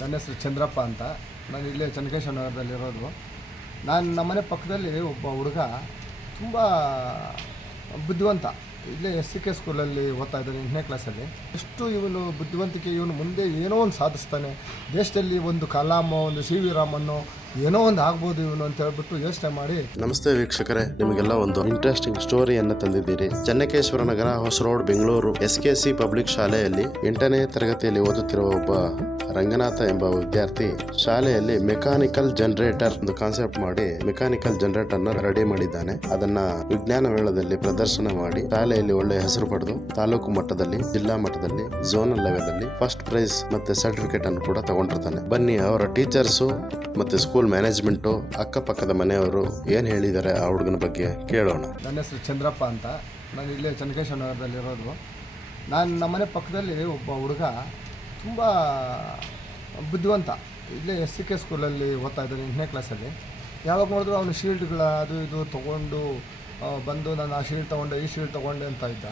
ನನ್ನ ಹೆಸರು ಚಂದ್ರಪ್ಪ ಅಂತ. ನಾನು ಇಲ್ಲೇ ಚನ್ನಕೇಶ್ವರ ನಗರದಲ್ಲಿರೋದು ನಾನು ನಮ್ಮನೆ ಪಕ್ಕದಲ್ಲಿ ಒಬ್ಬ ಹುಡುಗ ತುಂಬ ಬುದ್ಧಿವಂತ. ಇಲ್ಲೇ ಎಸ್ ಸಿ ಕೆ ಸ್ಕೂಲಲ್ಲಿ ಓದ್ತಾ ಇದ್ದಾನೆ ಎಂಟನೇ ಕ್ಲಾಸಲ್ಲಿ. ಎಷ್ಟು ಇವನು ಬುದ್ಧಿವಂತಿಕೆ, ಇವನು ಮುಂದೆ ಏನೋ ಒಂದು ಸಾಧಿಸ್ತಾನೆ. ದೇಶದಲ್ಲಿ ಒಂದು ಕಲಾಮೋ, ಒಂದು ಸಿ ವಿ ರಾಮನ್ನೋ ಏನೋ ಒಂದು ಆಗ್ಬೋದು ಇವನು ಅಂತ ಹೇಳ್ಬಿಟ್ಟು ಯೋಚನೆ ಮಾಡಿ. ನಮಸ್ತೆ ವೀಕ್ಷಕರೇ, ನಿಮಗೆಲ್ಲ ಒಂದು interesting ಸ್ಟೋರಿಯನ್ನ ತಂದಿದ್ದೀರಿ. Channakeshwara Nagar, Hosa road, Bengaluru S K C public ಶಾಲೆಯಲ್ಲಿ ಎಂಟನೇ ತರಗತಿಯಲ್ಲಿ ಓದುತ್ತಿರುವ ಒಬ್ಬ ರಂಗನಾಥ ಎಂಬ ವಿದ್ಯಾರ್ಥಿ ಶಾಲೆಯಲ್ಲಿ ಮೆಕ್ಯಾನಿಕಲ್ ಜನರೇಟರ್ ಒಂದು ಕಾನ್ಸೆಪ್ಟ್ ಮಾಡಿ ಮೆಕ್ಯಾನಿಕಲ್ ಜನರೇಟರ್ನ ರೆಡಿ ಮಾಡಿದ್ದಾನೆ. ಅದನ್ನ ವಿಜ್ಞಾನ ಮೇಳದಲ್ಲಿ ಪ್ರದರ್ಶನ ಮಾಡಿ ಶಾಲೆಯಲ್ಲಿ ಒಳ್ಳೆ ಹೆಸರು ಪಡೆದು ತಾಲೂಕು ಮಟ್ಟದಲ್ಲಿ, ಜಿಲ್ಲಾ ಮಟ್ಟದಲ್ಲಿ ಝೋನಲ್ ಲೆವೆಲ್ ಅಲ್ಲಿ ಫಸ್ಟ್ ಪ್ರೈಸ್ ಮತ್ತೆ ಸರ್ಟಿಫಿಕೇಟ್ ಅನ್ನು ಕೂಡ ತಗೊಂಡಿರ್ತಾನೆ. ಬನ್ನಿ, ಅವರ ಟೀಚರ್ಸ್ ಮತ್ತೆ ಸ್ಕೂಲ್ ಮ್ಯಾನೇಜ್ಮೆಂಟು ಅಕ್ಕಪಕ್ಕದ ಮನೆಯವರು ಏನು ಹೇಳಿದ್ದಾರೆ ಆ ಹುಡುಗನ ಬಗ್ಗೆ ಕೇಳೋಣ. ನನ್ನ ಹೆಸರು ಚಂದ್ರಪ್ಪ ಅಂತ. ನಾನು ಇಲ್ಲೇ ಚನ್ನಕೇಶ್ವರ ನಗರದಲ್ಲಿರೋದು. ನಾನು ನಮ್ಮನೆ ಪಕ್ಕದಲ್ಲಿ ಒಬ್ಬ ಹುಡುಗ ತುಂಬ ಬುದ್ಧಿವಂತ. ಇಲ್ಲೇ ಎಸ್ ಸಿ ಕೆ ಸ್ಕೂಲಲ್ಲಿ ಓದ್ತಾ ಇದ್ದಾನೆ ಎಂಟನೇ ಕ್ಲಾಸಲ್ಲಿ. ಯಾವಾಗ ನೋಡಿದ್ರು ಅವನು ಶೀಲ್ಡ್ಗಳ ಅದು ಇದು ತೊಗೊಂಡು ಬಂದು ನಾನು ಆ ಶೀಲ್ಡ್ ತೊಗೊಂಡೆ, ಈ ಶೀಲ್ಡ್ ತೊಗೊಂಡೆ ಅಂತ ಇದ್ದ.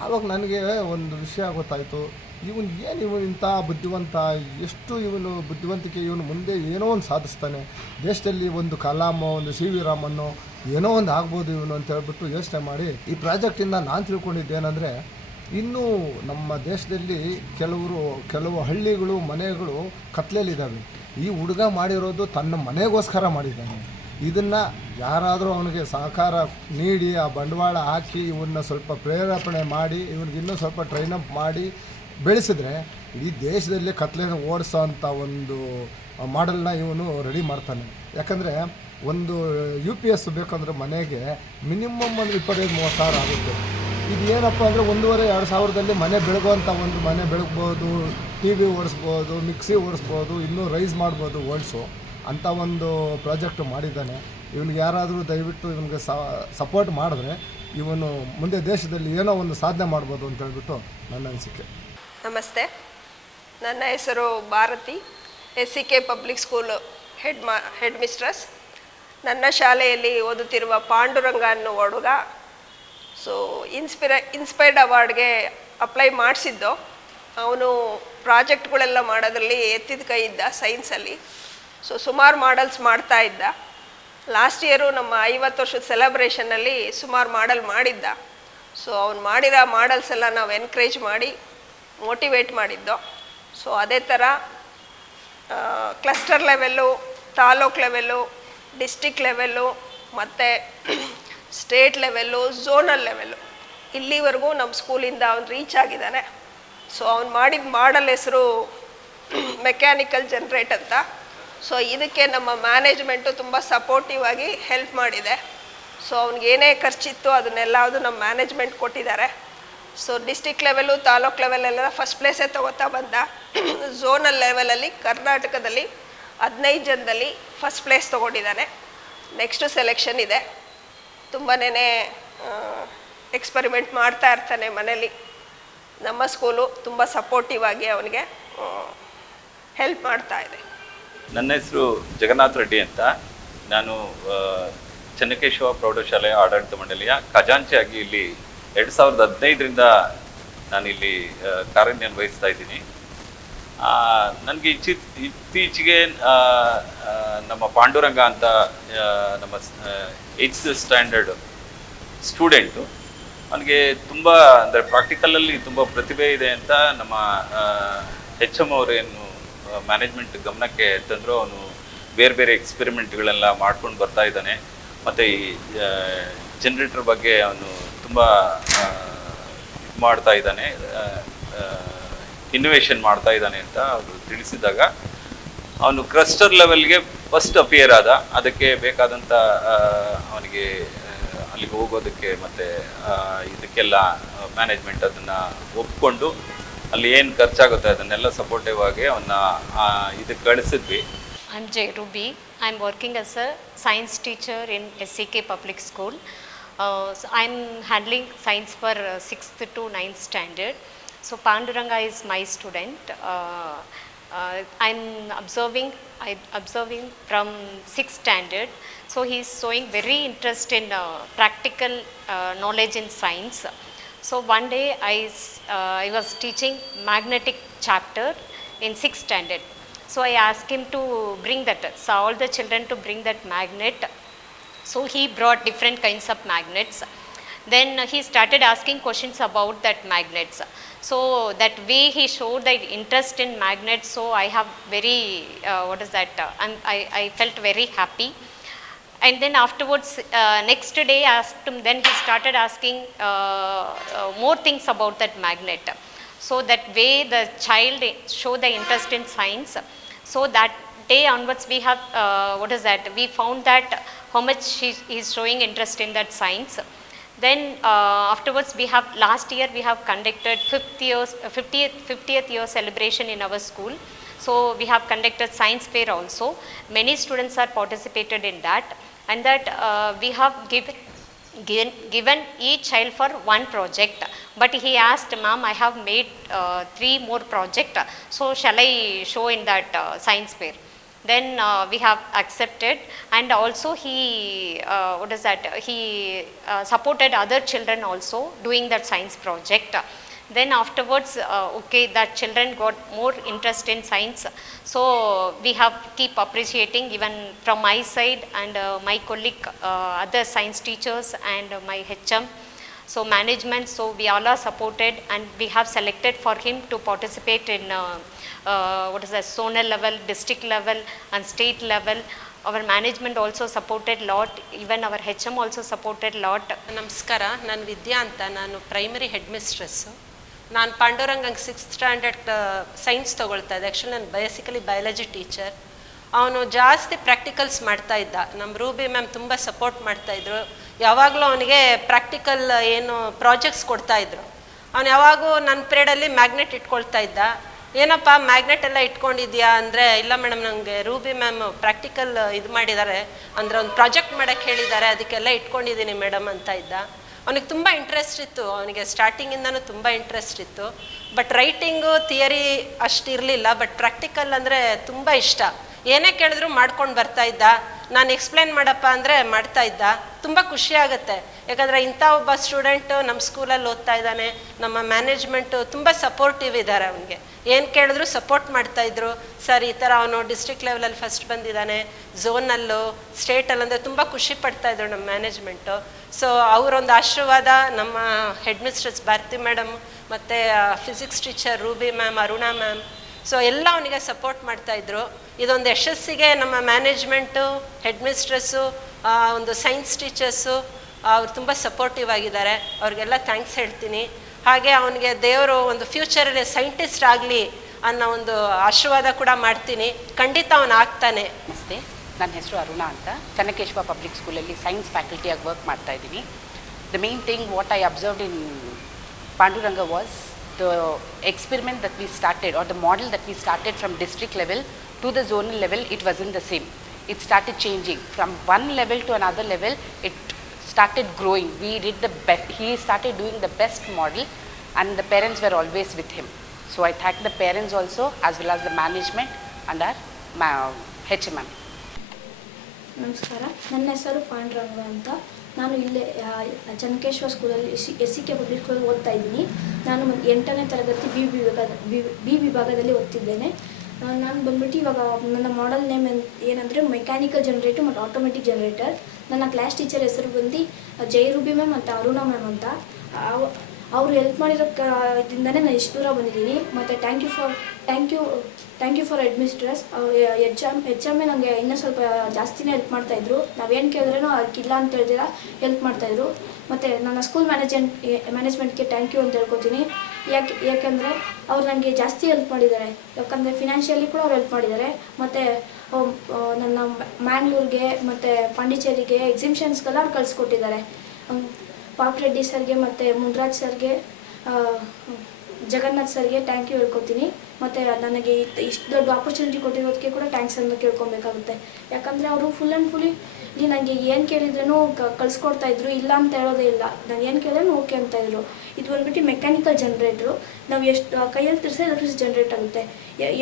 ಆವಾಗ ನನಗೆ ಒಂದು ವಿಷಯ ಗೊತ್ತಾಯಿತು. ಇವನು ಏನು ಇವನು ಇಂಥ ಬುದ್ಧಿವಂತ, ಎಷ್ಟು ಇವನು ಬುದ್ಧಿವಂತಿಕೆ ಇವನು ಮುಂದೆ ಏನೋ ಒಂದು ಸಾಧಿಸ್ತಾನೆ. ದೇಶದಲ್ಲಿ ಒಂದು ಕಲಾಮ, ಒಂದು ಸಿ ವಿ ರಾಮನ್ನು ಏನೋ ಒಂದು ಆಗ್ಬೋದು ಇವನು ಅಂತ ಹೇಳ್ಬಿಟ್ಟು ಯೋಚನೆ ಮಾಡಿ. ಈ ಪ್ರಾಜೆಕ್ಟಿಂದ ನಾನು ತಿಳ್ಕೊಂಡಿದ್ದೇನೆಂದರೆ, ಇನ್ನೂ ನಮ್ಮ ದೇಶದಲ್ಲಿ ಕೆಲವರು, ಕೆಲವು ಹಳ್ಳಿಗಳು, ಮನೆಗಳು ಕತ್ಲೇಲಿದ್ದಾವೆ ಈ ಹುಡುಗ ಮಾಡಿರೋದು ತನ್ನ ಮನೆಗೋಸ್ಕರ ಮಾಡಿದ್ದಾನೆ. ಇದನ್ನು ಯಾರಾದರೂ ಅವನಿಗೆ ಸಹಕಾರ ನೀಡಿ, ಆ ಬಂಡವಾಳ ಹಾಕಿ ಇವನ್ನ ಸ್ವಲ್ಪ ಪ್ರೇರೇಪಣೆ ಮಾಡಿ, ಇವನಿಗೆ ಇನ್ನೂ ಸ್ವಲ್ಪ ಟ್ರೈನಪ್ ಮಾಡಿ ಬೆಳೆಸಿದ್ರೆ ಇಡೀ ದೇಶದಲ್ಲೇ ಕತ್ಲೆನ ಓಡಿಸೋ ಅಂಥ ಒಂದು ಮಾಡಲ್ನ ಇವನು ರೆಡಿ ಮಾಡ್ತಾನೆ. ಯಾಕಂದರೆ ಒಂದು ಯು ಪಿ ಎಸ್ ಬೇಕಂದ್ರೆ ಮನೆಗೆ ಮಿನಿಮಮ್ ಒಂದು ಇಪ್ಪತ್ತೈದು, ಮೂವತ್ತು ಸಾವಿರ ಆಗುತ್ತೆ. ಇದು ಏನಪ್ಪ ಅಂದರೆ ಒಂದೂವರೆ, ಎರಡು ಸಾವಿರದಲ್ಲಿ ಮನೆ ಬೆಳಗುವಂಥ ಒಂದು ಮನೆ ಬೆಳಗ್ಬೋದು ಟಿ ವಿ ಓಡಿಸ್ಬೋದು ಮಿಕ್ಸಿ ಓಡಿಸ್ಬೋದು, ಇನ್ನೂ ರೈಸ್ ಮಾಡ್ಬೋದು ಓಡಿಸು ಅಂಥ ಒಂದು ಪ್ರಾಜೆಕ್ಟ್ ಮಾಡಿದ್ದಾನೆ. ಇವನಿಗೆ ಯಾರಾದರೂ ದಯವಿಟ್ಟು ಇವನಿಗೆ ಸಪೋರ್ಟ್ ಮಾಡಿದ್ರೆ ಇವನು ಮುಂದೆ ದೇಶದಲ್ಲಿ ಏನೋ ಒಂದು ಸಾಧನೆ ಮಾಡ್ಬೋದು ಅಂತ ಹೇಳ್ಬಿಟ್ಟು ನನ್ನ ಅನಿಸಿಕೆ. ನಮಸ್ತೆ. ನನ್ನ ಹೆಸರು Bharati S C K public school head ma, head mistress. ನನ್ನ ಶಾಲೆಯಲ್ಲಿ ಓದುತ್ತಿರುವ ಪಾಂಡುರಂಗ ಅನ್ನೋ ಹುಡುಗ ಸೊ, ಇನ್ಸ್ಪಿರ, ಇನ್ಸ್ಪೈರ್ಡ್ ಅವಾರ್ಡ್ಗೆ ಅಪ್ಲೈ ಮಾಡಿಸಿದ್ದು. ಅವನು ಪ್ರಾಜೆಕ್ಟ್ಗಳೆಲ್ಲ ಮಾಡೋದ್ರಲ್ಲಿ ಎತ್ತಿದ ಕೈ ಇದ್ದ ಸೈನ್ಸಲ್ಲಿ. ಸೊ, ಸುಮಾರು ಮಾಡಲ್ಸ್ ಮಾಡ್ತಾ ಇದ್ದ. ಲಾಸ್ಟ್ ಇಯರು ನಮ್ಮ ಐವತ್ತು ವರ್ಷದ ಸೆಲೆಬ್ರೇಷನಲ್ಲಿ ಸುಮಾರು ಮಾಡಲ್ ಮಾಡಿದ್ದ. ಸೊ, ಅವ್ನು ಮಾಡಿರೋ ಮಾಡಲ್ಸ್ ಎಲ್ಲ ನಾವು ಎನ್ಕರೇಜ್ ಮಾಡಿ ಮೋಟಿವೇಟ್ ಮಾಡಿದ್ದು. ಸೊ ಅದೇ ಥರ cluster level taluk level district level ಮತ್ತು ಸ್ಟೇಟ್ ಲೆವೆಲ್ಲು ಝೋನಲ್ ಲೆವೆಲ್ಲು ಇಲ್ಲಿವರೆಗೂ ನಮ್ಮ ಸ್ಕೂಲಿಂದ ಅವನು ರೀಚ್ ಆಗಿದ್ದಾನೆ. ಸೊ ಅವ್ನು ಮಾಡಿದ ಮಾಡಲ್ ಹೆಸರು ಮೆಕ್ಯಾನಿಕಲ್ ಜನ್ರೇಟ್ ಅಂತ. ಸೊ ಇದಕ್ಕೆ ನಮ್ಮ ಮ್ಯಾನೇಜ್ಮೆಂಟು ತುಂಬ ಸಪೋರ್ಟಿವ್ ಆಗಿ ಹೆಲ್ಪ್ ಮಾಡಿದೆ. ಸೊ ಅವ್ನಿಗೆ ಏನೇ ಖರ್ಚಿತ್ತು ಅದನ್ನೆಲ್ಲದು ನಮ್ಮ ಮ್ಯಾನೇಜ್ಮೆಂಟ್ ಕೊಟ್ಟಿದ್ದಾರೆ. ಸೊ ಡಿಸ್ಟಿಕ್ ಲೆವೆಲು ತಾಲೂಕ್ ಲೆವೆಲೆಲ್ಲ ಫಸ್ಟ್ ಪ್ಲೇಸೇ ತಗೋತಾ ಬಂದ ಝೋನಲ್ ಲೆವೆಲಲ್ಲಿ ಕರ್ನಾಟಕದಲ್ಲಿ ಹದಿನೈದು ಜನದಲ್ಲಿ ಫಸ್ಟ್ ಪ್ಲೇಸ್ ತೊಗೊಂಡಿದ್ದಾನೆ. ನೆಕ್ಸ್ಟು ಸೆಲೆಕ್ಷನ್ ಇದೆ. ತುಂಬನೇ ಎಕ್ಸ್ಪರಿಮೆಂಟ್ ಮಾಡ್ತಾ ಇರ್ತಾನೆ ಮನೇಲಿ. ನಮ್ಮ ಸ್ಕೂಲು ತುಂಬ ಸಪೋರ್ಟಿವ್ ಆಗಿ ಅವನಿಗೆ ಹೆಲ್ಪ್ ಮಾಡ್ತಾ ಇದೆ. ನನ್ನ ಹೆಸರು ಜಗನ್ನಾಥ್ ರೆಡ್ಡಿ ಅಂತ. ನಾನು ಚನ್ನಕೇಶವ ಪ್ರೌಢಶಾಲೆಯ ಆಡಳಿತ ಮಂಡಳಿಯ ಖಜಾಂಚಿಯಾಗಿ ಇಲ್ಲಿ ಎರಡು ಸಾವಿರದ ಹದಿನೈದರಿಂದ ನಾನಿಲ್ಲಿ ಕಾರ್ಯನಿರ್ವಹಿಸ್ತಾ ಇದ್ದೀನಿ. ನನಗೆ ಇಚ್ಚಿ ಇತ್ತೀಚೆಗೆ ನಮ್ಮ ಪಾಂಡುರಂಗ ಅಂತ ನಮ್ಮ ಏಯ್ತ್ ಸ್ಟ್ಯಾಂಡರ್ಡ್ ಸ್ಟೂಡೆಂಟು ಅವನಿಗೆ ತುಂಬ, ಅಂದರೆ ಪ್ರಾಕ್ಟಿಕಲಲ್ಲಿ ತುಂಬ ಪ್ರತಿಭೆ ಇದೆ ಅಂತ ನಮ್ಮ ಹೆಚ್ ಎಂ ಅವರೇನು ಮ್ಯಾನೇಜ್ಮೆಂಟ್ ಗಮನಕ್ಕೆ ತಂದರು ಅವನು ಬೇರೆ ಬೇರೆ ಎಕ್ಸ್ಪೆರಿಮೆಂಟ್ಗಳೆಲ್ಲ ಮಾಡ್ಕೊಂಡು ಬರ್ತಾ ಇದ್ದಾನೆ. ಮತ್ತು ಈ ಜನ್ರೇಟರ್ ಬಗ್ಗೆ ಅವನು ತುಂಬ ಇದು ಮಾಡ್ತಾ ಇದ್ದಾನೆ. ಇನ್ನೋವೇಷನ್ ಮಾಡ್ತಾ ಇದ್ದಾನೆ ಅಂತ ಅವರು ತಿಳಿಸಿದಾಗ ಅವನು ಕ್ಲಸ್ಟರ್ ಲೆವೆಲ್ಗೆ ಫಸ್ಟ್ ಅಪಿಯರ್ ಆದ. ಅದಕ್ಕೆ ಬೇಕಾದಂಥ ಅವನಿಗೆ ಅಲ್ಲಿಗೆ ಹೋಗೋದಕ್ಕೆ ಮತ್ತು ಇದಕ್ಕೆಲ್ಲ ಮ್ಯಾನೇಜ್ಮೆಂಟ್ ಅದನ್ನು ಒಪ್ಕೊಂಡು ಅಲ್ಲಿ ಏನು ಖರ್ಚಾಗುತ್ತೆ ಅದನ್ನೆಲ್ಲ ಸಪೋರ್ಟಿವ್ ಆಗಿ ಅವನ್ನ ಇದಕ್ಕೆ ಕಳಿಸಿದ್ವಿ. I'm I am working working a science teacher in S C K public Uh, so I'm handling science for uh, 6th to 9th standard. So Panduranga is my student. Uh, uh, I'm observing, I'm observing from 6th standard. So he's showing very interest in uh, practical uh, knowledge in science. So one day I, uh, I was teaching magnetic chapter in 6th standard. So I asked him to bring that, so all the children to bring that magnet. So he brought different kinds of magnets. Then he started asking questions about that magnets. So that way he showed that interest in magnets. So I have very, uh, what is that? Uh, I, I felt very happy. And then afterwards, uh, next day, asked him, then he started asking uh, uh, more things about that magnet. So that way the child show the interest in science. So that day onwards, we have, uh, what is that? We found that how much he is showing interest in that science. Then uh, afterwards, we have, last year, we have conducted 50th, years, 50th, 50th year celebration in our school. So we have conducted science fair also. Many students are participated in that and that uh, we have given, given, given each child for one project. But he asked, ma'am, I have made uh, three more project. So shall I show in that uh, science fair? Then uh, we have accepted and also he, uh, what is that, he uh, supported other children also doing that science project. Then afterwards, uh, okay, that children got more interest in science. So we have keep appreciating even from my side and uh, my colleague, uh, other science teachers and my HM. So management, so we all are supported and we have selected for him to participate in uh, uh, what is that zonal level, district level and state level. Our management also supported lot, even our HM also supported lot. namaskara nan vidya anta ನಾನು primary headmistress ಪಾಂಡುರಂಗಂಗೆ sixth standard science ತೊಗೊಳ್ತಾ ಇದ್ದೆ actually ನಾನು basically biology teacher ಅವನು ಜಾಸ್ತಿ practicals ಮಾಡ್ತಾ ಇದ್ದ. ನಮ್ಮ ರೂಬಿ ಮ್ಯಾಮ್ ತುಂಬ ಸಪೋರ್ಟ್ ಮಾಡ್ತಾಯಿದ್ರು ಯಾವಾಗಲೂ ಅವನಿಗೆ ಪ್ರಾಕ್ಟಿಕಲ್ ಏನು ಪ್ರಾಜೆಕ್ಟ್ಸ್ ಕೊಡ್ತಾ ಕೊಡ್ತಾಯಿದ್ರು ಅವನು ಯಾವಾಗೂ ನನ್ನ ಪಿರಿಯಡಲ್ಲಿ ಮ್ಯಾಗ್ನೆಟ್ ಇಟ್ಕೊಳ್ತಾ ಇದ್ದ. ಏನಪ್ಪ ಮ್ಯಾಗ್ನೆಟ್ ಎಲ್ಲ ಇಟ್ಕೊಂಡಿದ್ಯಾ ಅಂದರೆ, ಇಲ್ಲ ಮೇಡಮ್ ನನಗೆ ರೂಬಿ ಮ್ಯಾಮ್ ಪ್ರಾಕ್ಟಿಕಲ್ ಇದು ಮಾಡಿದ್ದಾರೆ ಅಂದರೆ ಒಂದು ಪ್ರಾಜೆಕ್ಟ್ ಮಾಡೋಕ್ಕೆ ಹೇಳಿದ್ದಾರೆ ಅದಕ್ಕೆಲ್ಲ ಇಟ್ಕೊಂಡಿದ್ದೀನಿ ಮೇಡಮ್ ಅಂತ ಇದ್ದ. ಅವನಿಗೆ ತುಂಬ ಇಂಟ್ರೆಸ್ಟ್ ಇತ್ತು. ಅವನಿಗೆ ಸ್ಟಾರ್ಟಿಂಗಿಂದನೂ ತುಂಬ ಇಂಟ್ರೆಸ್ಟ್ ಇತ್ತು. ಬಟ್ ರೈಟಿಂಗು ಥಿಯರಿ ಅಷ್ಟು ಇರಲಿಲ್ಲ. ಬಟ್ ಪ್ರಾಕ್ಟಿಕಲ್ ಅಂದರೆ ತುಂಬ ಇಷ್ಟ. ಏನೇ ಕೇಳಿದ್ರು ಮಾಡ್ಕೊಂಡು ಬರ್ತಾ ಇದ್ದ. ನಾನು ಎಕ್ಸ್ಪ್ಲೇನ್ ಮಾಡಪ್ಪ ಅಂದರೆ ಮಾಡ್ತಾ ಇದ್ದ. ತುಂಬ ಖುಷಿ ಆಗುತ್ತೆ. ಯಾಕಂದರೆ ಇಂಥ ಒಬ್ಬ ಸ್ಟೂಡೆಂಟು ನಮ್ಮ ಸ್ಕೂಲಲ್ಲಿ ಓದ್ತಾ ಇದ್ದಾನೆ. ನಮ್ಮ ಮ್ಯಾನೇಜ್ಮೆಂಟು ತುಂಬ ಸಪೋರ್ಟಿವ್ ಇದ್ದಾರೆ ಅವನಿಗೆ. ಏನು ಕೇಳಿದ್ರು ಸಪೋರ್ಟ್ ಮಾಡ್ತಾಯಿದ್ರು ಸರ್, ಈ ಥರ ಅವನು ಡಿಸ್ಟ್ರಿಕ್ಟ್ ಲೆವೆಲಲ್ಲಿ ಫಸ್ಟ್ ಬಂದಿದ್ದಾನೆ. ಝೋನಲ್ಲೂ ಸ್ಟೇಟಲ್ಲಿ ಅಂದರೆ ತುಂಬ ಖುಷಿ ಪಡ್ತಾಯಿದ್ರು ನಮ್ಮ ಮ್ಯಾನೇಜ್ಮೆಂಟು ಸೊ ಅವರೊಂದು ಆಶೀರ್ವಾದ ನಮ್ಮ ಹೆಡ್ ಮಿಸ್ಟ್ರೆಸ್ ಭಾರತಿ ಮೇಡಮ್ ಮತ್ತು physics teacher Ruby ma'am Aruna ma'am so ಎಲ್ಲ ಅವನಿಗೆ ಸಪೋರ್ಟ್ ಮಾಡ್ತಾಯಿದ್ರು ಇದೊಂದು ಯಶಸ್ಸಿಗೆ ನಮ್ಮ ಮ್ಯಾನೇಜ್ಮೆಂಟು ಹೆಡ್ ಮಿಸ್ಟ್ರೆಸ್ಸು ಒಂದು ಸೈನ್ಸ್ ಟೀಚರ್ಸು ಅವ್ರು ತುಂಬ ಸಪೋರ್ಟಿವ್ ಆಗಿದ್ದಾರೆ. ಅವ್ರಿಗೆಲ್ಲ ಥ್ಯಾಂಕ್ಸ್ ಹೇಳ್ತೀನಿ. ಹಾಗೆ ಅವನಿಗೆ ದೇವರು ಒಂದು ಫ್ಯೂಚರಲ್ಲಿ ಸೈಂಟಿಸ್ಟ್ ಆಗಲಿ ಅನ್ನೋ ಒಂದು ಆಶೀರ್ವಾದ ಕೂಡ ಮಾಡ್ತೀನಿ. ಖಂಡಿತ ಅವನು ಆಗ್ತಾನೆ. ಅಷ್ಟೇ ನನ್ನ ಹೆಸರು ಅರುಣ ಅಂತ. ಚನ್ನಕೇಶ್ವ ಪಬ್ಲಿಕ್ ಸ್ಕೂಲಲ್ಲಿ ಸೈನ್ಸ್ ಫ್ಯಾಕಲ್ಟಿಯಾಗಿ ವರ್ಕ್ ಮಾಡ್ತಾ ಇದ್ದೀನಿ. The main thing what I observed in Panduranga was the experiment that we started are the model that we started from district level to the zone level, it wasn't the same. It started changing from one level to another level. It started growing. We did the best. He started doing the best model, and the parents were always with him. So I thank the parents also, as well as the management and our HMM. ನಮಸ್ಕಾರ ನನ್ನ ಹೆಸರು ಪಾಂಡುರಂಗ ಅಂತ ನಾನು ಇಲ್ಲೇ ಆ, ಚನ್ನಕೇಶ್ವರ ಸ್ಕೂಲಲ್ಲಿ S S C K public ಸ್ಕೂಲಲ್ಲಿ ಓದ್ತಾ ಇದ್ದೀನಿ ನಾನು ಎಂಟನೇ ತರಗತಿ ಬಿ ವಿಭಾಗ ಬಿ ವಿಭಾಗದಲ್ಲಿ ಓದ್ತಿದ್ದೇನೆ ನಾನು ಬಂದ್ಬಿಟ್ಟು ಇವಾಗ ನನ್ನ ಮಾಡಲ್ ನೇಮ್ ಏನಂದರೆ ಮೆಕ್ಯಾನಿಕಲ್ ಜನ್ರೇಟರ್ ಮತ್ತು ಆಟೋಮೆಟಿಕ್ ಜನ್ರೇಟರ್ ನನ್ನ ಕ್ಲಾಸ್ ಟೀಚರ್ ಹೆಸರು ಬಂದು ಜಯರೂಬಿ ಮ್ಯಾಮ್ ಮತ್ತು ಅರುಣಾ ಮ್ಯಾಮ್ ಅಂತ. ಅವ ಅವರು ಹೆಲ್ಪ್ ಮಾಡಿರೋ ಇದರಿಂದನೇ ನಾನು ಇಷ್ಟು ದೂರ ಬಂದಿದ್ದೀನಿ. ಮತ್ತು thank you for thank you thank you for administrators H M H ನನಗೆ ಇನ್ನೂ ಸ್ವಲ್ಪ ಜಾಸ್ತಿನೇ ಹೆಲ್ಪ್ ಮಾಡ್ತಾಯಿದ್ರು ನಾವೇನು ಕೇಳಿದ್ರೂ ಅದಕ್ಕಿಲ್ಲ ಅಂತ ಹೇಳ್ದಿರ ಹೆಲ್ಪ್ ಮಾಡ್ತಾಯಿದ್ರು ಮತ್ತು ನನ್ನ ಸ್ಕೂಲ್ ಮ್ಯಾನೇಜ್ಮೆಂಟ್ ಮ್ಯಾನೇಜ್ಮೆಂಟ್ಗೆ ಥ್ಯಾಂಕ್ ಯು ಅಂತ ಹೇಳ್ಕೊತೀನಿ ಯಾಕೆ ಯಾಕೆಂದರೆ ಅವ್ರು ನನಗೆ ಜಾಸ್ತಿ ಹೆಲ್ಪ್ ಮಾಡಿದ್ದಾರೆ. ಯಾಕಂದರೆ ಫಿನಾನ್ಷಿಯಲಿ ಕೂಡ ಅವ್ರು ಹೆಲ್ಪ್ ಮಾಡಿದ್ದಾರೆ. ಮತ್ತು ನನ್ನ ಮ್ಯಾಂಗ್ಳೂರ್ಗೆ ಮತ್ತು ಪಾಂಡಿಚೇರಿಗೆ ಎಕ್ಸಿಬಿಷನ್ಸ್ಗೆಲ್ಲ ಅವ್ರು ಕಳಿಸ್ಕೊಟ್ಟಿದ್ದಾರೆ. ಪಾಪ್ ರೆಡ್ಡಿ ಸರ್ಗೆ ಮತ್ತು ಮುನ್ರಾಜ್ ಸರ್ಗೆ ಜಗನ್ನಾಥ್ ಸರ್ಗೆ ಥ್ಯಾಂಕ್ ಯು ಹೇಳ್ಕೊತೀನಿ. ಮತ್ತು ನನಗೆ ಇಷ್ಟು ದೊಡ್ಡ ಆಪರ್ಚುನಿಟಿ ಕೊಟ್ಟಿರೋದಕ್ಕೆ ಕೂಡ ಥ್ಯಾಂಕ್ಸ್ ಅಂತ ಕೇಳ್ಕೊಬೇಕಾಗುತ್ತೆ. ಯಾಕಂದರೆ ಅವರು ಫುಲ್ ಆ್ಯಂಡ್ ಫುಲ್ಲಿ ಇಲ್ಲಿ ನನಗೆ ಏನು ಕೇಳಿದ್ರೂ ಕಳಿಸ್ಕೊಡ್ತಾ ಇದ್ರು, ಇಲ್ಲ ಅಂತ ಹೇಳೋದೇ ಇಲ್ಲ. ನಾನು ಏನು ಕೇಳಿದ್ರು ಓಕೆ ಅಂತ ಇದ್ರು. ಇದು ಬಂದ್ಬಿಟ್ಟು ಮೆಕ್ಯಾನಿಕಲ್ ಜನ್ರೇಟ್ರು ನಾವು ಎಷ್ಟು ಕೈಯಲ್ಲಿ ತಿರ್ಸ ಎಲೆಕ್ಟ್ರಿಸಿಟಿ ಜನ್ರೇಟ್ ಆಗುತ್ತೆ.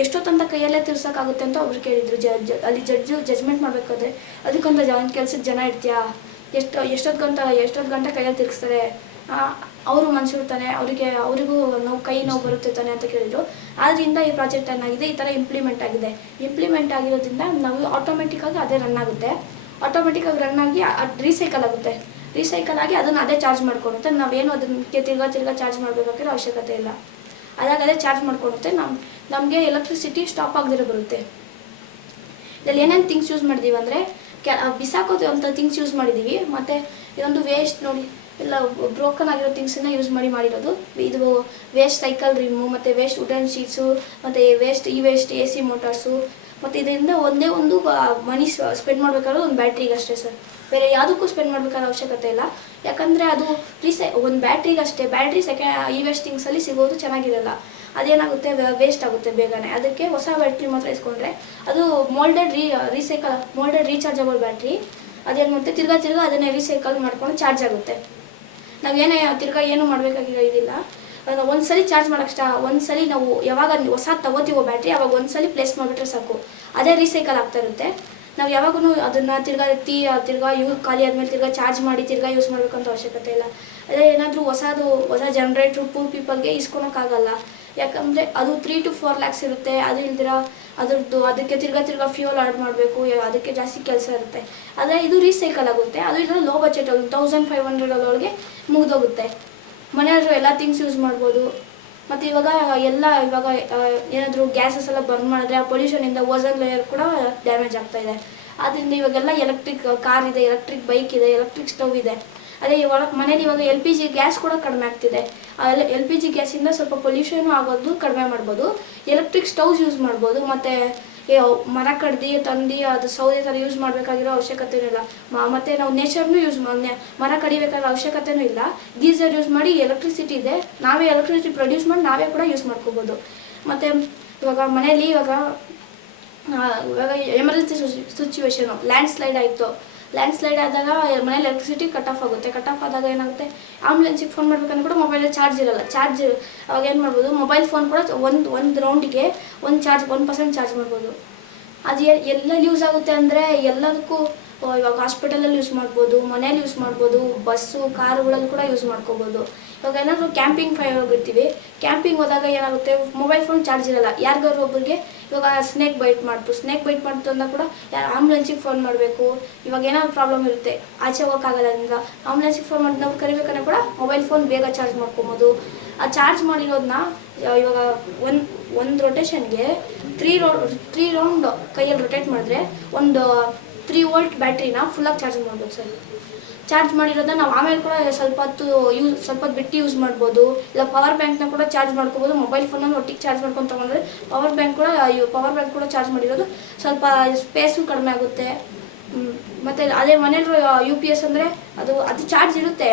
ಎಷ್ಟೊತ್ತಂತ ಕೈಯಲ್ಲೇ ತಿರ್ಸೋಕ್ಕಾಗುತ್ತೆ ಅಂತ ಒಬ್ರು ಕೇಳಿದ್ರು. ಜ ಅಲ್ಲಿ ಜಡ್ಜು ಜಜ್ಮೆಂಟ್ ಮಾಡಬೇಕಾದ್ರೆ ಅದಕ್ಕೊಂದು ಜನ ಕೆಲ್ಸಕ್ಕೆ ಜನ ಇರ್ತೀಯಾ? ಎಷ್ಟು ಎಷ್ಟೊತ್ತು ಗಂಟ ಎಷ್ಟೊತ್ತು ಗಂಟೆ ಕೈಯಲ್ಲಿ ತಿರ್ಗಿಸ್ತಾರೆ? ಅವರು ಮನುಷ್ಯರು ತಾನೆ ಅವರಿಗೆ, ಅವರಿಗೂ ನೋವು, ಕೈ ನೋವು ಬರುತ್ತೆ ತಾನೆ ಅಂತ ಕೇಳಿದರು. ಆದ್ದರಿಂದ ಈ ಪ್ರಾಜೆಕ್ಟ್ ಏನಾಗಿದೆ ಈ ಥರ ಇಂಪ್ಲಿಮೆಂಟ್ ಆಗಿದೆ. ಇಂಪ್ಲಿಮೆಂಟ್ ಆಗಿರೋದ್ರಿಂದ ನಾವು ಆಟೋಮೆಟಿಕ್ಕಾಗಿ ಅದೇ ರನ್ ಆಗುತ್ತೆ. ಆಟೋಮೆಟಿಕ್ಕಾಗಿ ರನ್ ಆಗಿ ರೀಸೈಕಲ್ ಆಗುತ್ತೆ. ರೀಸೈಕಲ್ ಆಗಿ ಅದನ್ನು ಅದೇ ಚಾರ್ಜ್ ಮಾಡ್ಕೊಳುತ್ತೆ. ನಾವೇನು ಅದಕ್ಕೆ ತಿರ್ಗಾ ತಿರ್ಗಾ ಚಾರ್ಜ್ ಮಾಡಬೇಕಾಗಿರೋ ಅವಶ್ಯಕತೆ ಇಲ್ಲ. ಅದಾಗ ಅದೇ ಚಾರ್ಜ್ ಮಾಡ್ಕೊಡುತ್ತೆ ನಮ್ಮ ನಮಗೆ ಎಲೆಕ್ಟ್ರಿಸಿಟಿ ಸ್ಟಾಪ್ ಆಗದಿರೋ ಬರುತ್ತೆ. ಇದರಲ್ಲಿ ಏನೇನು ಥಿಂಗ್ಸ್ ಯೂಸ್ ಮಾಡಿದೀವಿ ಅಂದರೆ ಕೆ ಬಿಸಾಕೋದು ಥಿಂಗ್ಸ್ ಯೂಸ್ ಮಾಡಿದ್ದೀವಿ ಮತ್ತು ಇದೊಂದು ವೇಸ್ಟ್ ನೋಡಿ. ಎಲ್ಲ ಬ್ರೋಕನ್ ಆಗಿರೋ ಥಿಂಗ್ಸನ್ನ ಯೂಸ್ ಮಾಡಿ ಮಾಡಿರೋದು. ಇದು ವೇಸ್ಟ್ ಸೈಕಲ್ ರಿಮು ಮತ್ತು ವೇಸ್ಟ್ ವುಡನ್ ಶೀಟ್ಸು ಮತ್ತು ವೇಸ್ಟ್ ಈ ವೇಸ್ಟ್ ಎ ಸಿ ಮೋಟಾರ್ಸು ಮತ್ತು ಇದರಿಂದ ಒಂದೇ ಒಂದು ಮನಿ ಸ್ಪೆಂಡ್ ಮಾಡಬೇಕಾದ್ರೆ ಒಂದು ಬ್ಯಾಟ್ರಿಗೆ ಅಷ್ಟೇ ಸರ್ ಬೇರೆ ಯಾವುದಕ್ಕೂ ಸ್ಪೆಂಡ್ ಮಾಡಬೇಕಾದ ಅವಶ್ಯಕತೆ ಇಲ್ಲ. ಯಾಕಂದರೆ ಅದು ರೀಸೈ ಒಂದು ಬ್ಯಾಟ್ರಿಗೆ ಅಷ್ಟೇ ಬ್ಯಾಟ್ರಿ ಸೆಕೆಂಡ್ ಈ ವೇಸ್ಟ್ ಥಿಂಗ್ಸಲ್ಲಿ ಸಿಗೋದು ಚೆನ್ನಾಗಿರಲ್ಲ. ಅದೇನಾಗುತ್ತೆ ವೇಸ್ಟ್ ಆಗುತ್ತೆ ಬೇಗನೆ. ಅದಕ್ಕೆ ಹೊಸ ಬ್ಯಾಟ್ರಿ ಮಾತ್ರ ಇಸ್ಕೊಂಡ್ರೆ, ಅದು ಮೋಲ್ಡೆಡ್ ರೀ ರೀಸೈಕಲ್ ಮೋಲ್ಡೆಡ್ ರೀಚಾರ್ಜಬಲ್ ಬ್ಯಾಟ್ರಿ ಅದೇನು ಮತ್ತೆ ತಿರ್ಗಾ ತಿರ್ಗಾ ಅದನ್ನೇ ರೀಸೈಕಲ್ ಮಾಡ್ಕೊಂಡು ಚಾರ್ಜ್ ಆಗುತ್ತೆ. ನಾವೇನೇ ತಿರ್ಗಾ ಏನು ಮಾಡಬೇಕಾಗಿರೋ ಇದಿಲ್ಲ. ನಾವು ಒಂದ್ಸಲಿ ಚಾರ್ಜ್ ಮಾಡೋಕೆ ಒಂದ್ಸಲಿ ನಾವು ಯಾವಾಗ ಹೊಸ ತಗೋತೀವೋ ಬ್ಯಾಟ್ರಿ, ಅವಾಗ ಒಂದ್ಸಲಿ ಪ್ಲೇಸ್ ಮಾಡಿಬಿಟ್ರೆ ಸಾಕು. ಅದೇ ರೀಸೈಕಲ್ ಆಗ್ತಾ ಇರುತ್ತೆ. ನಾವು ಯಾವಾಗೂ ಅದನ್ನು ತಿರ್ಗಾ ಆ ತಿರ್ಗಾ ಯೂ, ಖಾಲಿ ಆದಮೇಲೆ ತಿರ್ಗಾ ಚಾರ್ಜ್ ಮಾಡಿ ತಿರ್ಗಾ ಯೂಸ್ ಮಾಡಬೇಕಂತ ಅವಶ್ಯಕತೆ ಇಲ್ಲ. ಅದೇ ಏನಾದರೂ ಹೊಸದು, ಹೊಸ ಜನ್ರೇಟ್ರು ಪೂರ್ ಪೀಪಲ್ಗೆ ಇಸ್ಕೊಳಕ್ಕಾಗಲ್ಲ. ಯಾಕಂದರೆ ಅದು ತ್ರೀ ಟು ಫೋರ್ ಲ್ಯಾಕ್ಸ್ ಇರುತ್ತೆ, ಅದು ಇಲ್ದಿರ ಅದ್ರದ್ದು ಅದಕ್ಕೆ ತಿರ್ಗಾ ತಿರ್ಗಾ ಫ್ಯೂಲ್ ಆರ್ಡ್ ಮಾಡಬೇಕು ಅದಕ್ಕೆ ಜಾಸ್ತಿ ಕೆಲಸ ಇರುತ್ತೆ. ಆದರೆ ಇದು ರೀಸೈಕಲ್ ಆಗುತ್ತೆ. ಅದು ಇದರ ಲೋ ಬಜೆಟ್ ಒಂದು ತೌಸಂಡ್ ಫೈವ್ ಹಂಡ್ರೆಡ್ ಒಳಗೆ ಮುಗಿದೋಗುತ್ತೆ. ಮನೆಯಲ್ಲೂ ಎಲ್ಲ ಥಿಂಗ್ಸ್ ಯೂಸ್ ಮಾಡ್ಬೋದು. ಮತ್ತು ಇವಾಗ ಎಲ್ಲ ಇವಾಗ ಏನಾದರೂ ಗ್ಯಾಸಸ್ ಎಲ್ಲ ಬರ್ನ್ ಮಾಡಿದ್ರೆ ಆ ಪೊಲ್ಯೂಷನಿಂದ ಓಝನ್ ಲೇಯರ್ ಕೂಡ ಡ್ಯಾಮೇಜ್ ಆಗ್ತಾ ಇದೆ. ಆದ್ದರಿಂದ ಇವಾಗೆಲ್ಲ ಎಲೆಕ್ಟ್ರಿಕ್ ಕಾರ್ ಇದೆ ಎಲೆಕ್ಟ್ರಿಕ್ ಬೈಕ್ ಇದೆ ಎಲೆಕ್ಟ್ರಿಕ್ ಸ್ಟವ್ ಇದೆ. ಅದೇ ಇವಾಗ ಮನೇಲಿ ಇವಾಗ ಎಲ್ ಪಿ ಜಿ ಗ್ಯಾಸ್ ಕೂಡ ಕಡಿಮೆ ಆಗ್ತಿದೆ. ಎಲ್ ಪಿ ಜಿ ಗ್ಯಾಸಿಂದ ಸ್ವಲ್ಪ ಪೊಲ್ಯೂಷನ್ ಆಗೋದು ಕಡಿಮೆ ಮಾಡ್ಬೋದು. ಎಲೆಕ್ಟ್ರಿಕ್ ಸ್ಟೌವ್ಸ್ ಯೂಸ್ ಮಾಡ್ಬೋದು. ಮತ್ತು ಮರ ಕಡ್ದು, ತಂದು, ಅದು ಸೌದೆ ಥರ ಯೂಸ್ ಮಾಡಬೇಕಾಗಿರೋ ಅವಶ್ಯಕತೆ ಇಲ್ಲ ಮತ್ತು ನಾವು ನೇಚರ್ನೂ ಯೂಸ್ ಮರ ಕಡಿಬೇಕಾದ ಅವಶ್ಯಕತೆನೂ ಇಲ್ಲ. ಗೀಸರ್ ಯೂಸ್ ಮಾಡಿ ಎಲೆಕ್ಟ್ರಿಸಿಟಿ ಇದೆ. ನಾವೇ ಎಲೆಕ್ಟ್ರಿಸಿಟಿ ಪ್ರೊಡ್ಯೂಸ್ ಮಾಡಿ ನಾವೇ ಕೂಡ ಯೂಸ್ ಮಾಡ್ಕೋಬೋದು. ಮತ್ತು, ಇವಾಗ ಮನೆಯಲ್ಲಿ ಇವಾಗ ಇವಾಗ ಎಮರ್ಜೆನ್ಸಿ ಸಿಚುವೇಶನು ಲ್ಯಾಂಡ್ ಸ್ಲೈಡ್ ಆಯಿತು. ಲ್ಯಾಂಡ್ ಸ್ಲೈಡ್ ಆದಾಗ ಮನೇಲಿ ಎಲೆಕ್ಟ್ರಿಸಿಟಿ ಕಟ್ ಆಫ್ ಆಗುತ್ತೆ. ಕಟ್ ಆಫ್ ಆದಾಗ ಏನಾಗುತ್ತೆ? ಆಂಬುಲೆನ್ಸಿಗೆ ಫೋನ್ ಮಾಡ್ಬೇಕಂದ್ರೆ ಕೂಡ ಮೊಬೈಲಲ್ಲಿ ಚಾರ್ಜ್ ಇರಲ್ಲ. ಚಾರ್ಜ್ ಅವಾಗ ಏನು ಮಾಡ್ಬೋದು? ಮೊಬೈಲ್ ಫೋನ್ ಕೂಡ ಒಂದು ಒಂದು ರೌಂಡಿಗೆ ಒಂದು ಚಾರ್ಜ್ ಒನ್ ಪರ್ಸೆಂಟ್ ಚಾರ್ಜ್ ಮಾಡ್ಬೋದು. ಅದು ಎಲ್ಲ ಎಲ್ಲೆಲ್ಲಿ ಯೂಸ್ ಆಗುತ್ತೆ ಅಂದರೆ ಎಲ್ಲದಕ್ಕೂ ಇವಾಗ ಹಾಸ್ಪಿಟಲಲ್ಲಿ ಯೂಸ್ ಮಾಡ್ಬೋದು, ಮನೇಲಿ ಯೂಸ್ ಮಾಡ್ಬೋದು ಬಸ್ಸು ಕಾರುಗಳಲ್ಲಿ ಕೂಡ ಯೂಸ್ ಮಾಡ್ಕೋಬೋದು. ಇವಾಗ ಏನಾದರೂ ಕ್ಯಾಂಪಿಂಗ್ ಫೈ ಹೋಗಿರ್ತೀವಿ. ಕ್ಯಾಂಪಿಂಗ್ ಹೋದಾಗ ಏನಾಗುತ್ತೆ? ಮೊಬೈಲ್ ಫೋನ್ ಚಾರ್ಜ್ ಇರಲ್ಲ. ಯಾರಿಗಾದ್ರು ಒಬ್ಬರಿಗೆ ಇವಾಗ ಸ್ನೇಕ್ ಬೈಟ್ ಮಾಡ್ತು. ಸ್ನೇಕ್ ಬೈಟ್ ಮಾಡ್ತು ಅಂದಾಗ ಕೂಡ ಯಾರು ಆಂಬುಲೆನ್ಸಿಗೆ ಫೋನ್ ಮಾಡಬೇಕು. ಇವಾಗ ಏನಾದ್ರು ಪ್ರಾಬ್ಲಮ್ ಇರುತ್ತೆ, ಆಚೆ ಹೋಗೋಕ್ಕಾಗಲ್ಲ ಅಂದ್ರೆ ಆಂಬುಲೆನ್ಸಿಗೆ ಫೋನ್ ಮಾಡಿ ನಾವು ಕರಿಬೇಕಂದ್ರೆ ಕೂಡ ಮೊಬೈಲ್ ಫೋನ್ ಬೇಗ ಚಾರ್ಜ್ ಮಾಡ್ಕೊಬೋದು. ಆ ಚಾರ್ಜ್ ಮಾಡಿರೋದನ್ನ ಇವಾಗ ಒಂದು ಒಂದು ರೊಟೇಷನ್ಗೆ ತ್ರೀ ರೌ ತ್ರೀ ರೌಂಡ್ ಕೈಯಲ್ಲಿ ರೊಟೇಟ್ ಮಾಡಿದ್ರೆ ಒಂದು ತ್ರೀ ವೋಲ್ಟ್ ಬ್ಯಾಟ್ರಿನ ಫುಲ್ಲಾಗಿ ಚಾರ್ಜ್ ಮಾಡ್ಬೋದು ಸರ್. ಚಾರ್ಜ್ ಮಾಡಿರೋದನ್ನ ನಾವು ಆಮೇಲೆ ಕೂಡ ಸ್ವಲ್ಪ ಹೊತ್ತು ಯೂಸ್ ಸ್ವಲ್ಪ ಹೊತ್ತು ಬಿಟ್ಟು ಯೂಸ್ ಮಾಡ್ಬೋದು. ಇಲ್ಲ ಪವರ್ ಬ್ಯಾಂಕ್ನ ಕೂಡ ಚಾರ್ಜ್ ಮಾಡ್ಕೋಬೋದು. ಮೊಬೈಲ್ ಫೋನನ್ನು ಒಟ್ಟಿಗೆ ಚಾರ್ಜ್ ಮಾಡ್ಕೊಂಡು ತೊಗೊಂಡ್ರೆ ಪವರ್ ಬ್ಯಾಂಕ್ ಕೂಡ ಪವರ್ ಬ್ಯಾಂಕ್ ಕೂಡ ಚಾರ್ಜ್ ಮಾಡಿರೋದು ಸ್ವಲ್ಪ ಸ್ಪೇಸು ಕಡಿಮೆ ಆಗುತ್ತೆ. ಮತ್ತು ಅದೇ ಮನೇಲಿ ಯು ಪಿ ಎಸ್ ಅಂದರೆ ಅದು ಅದು ಚಾರ್ಜ್ ಇರುತ್ತೆ.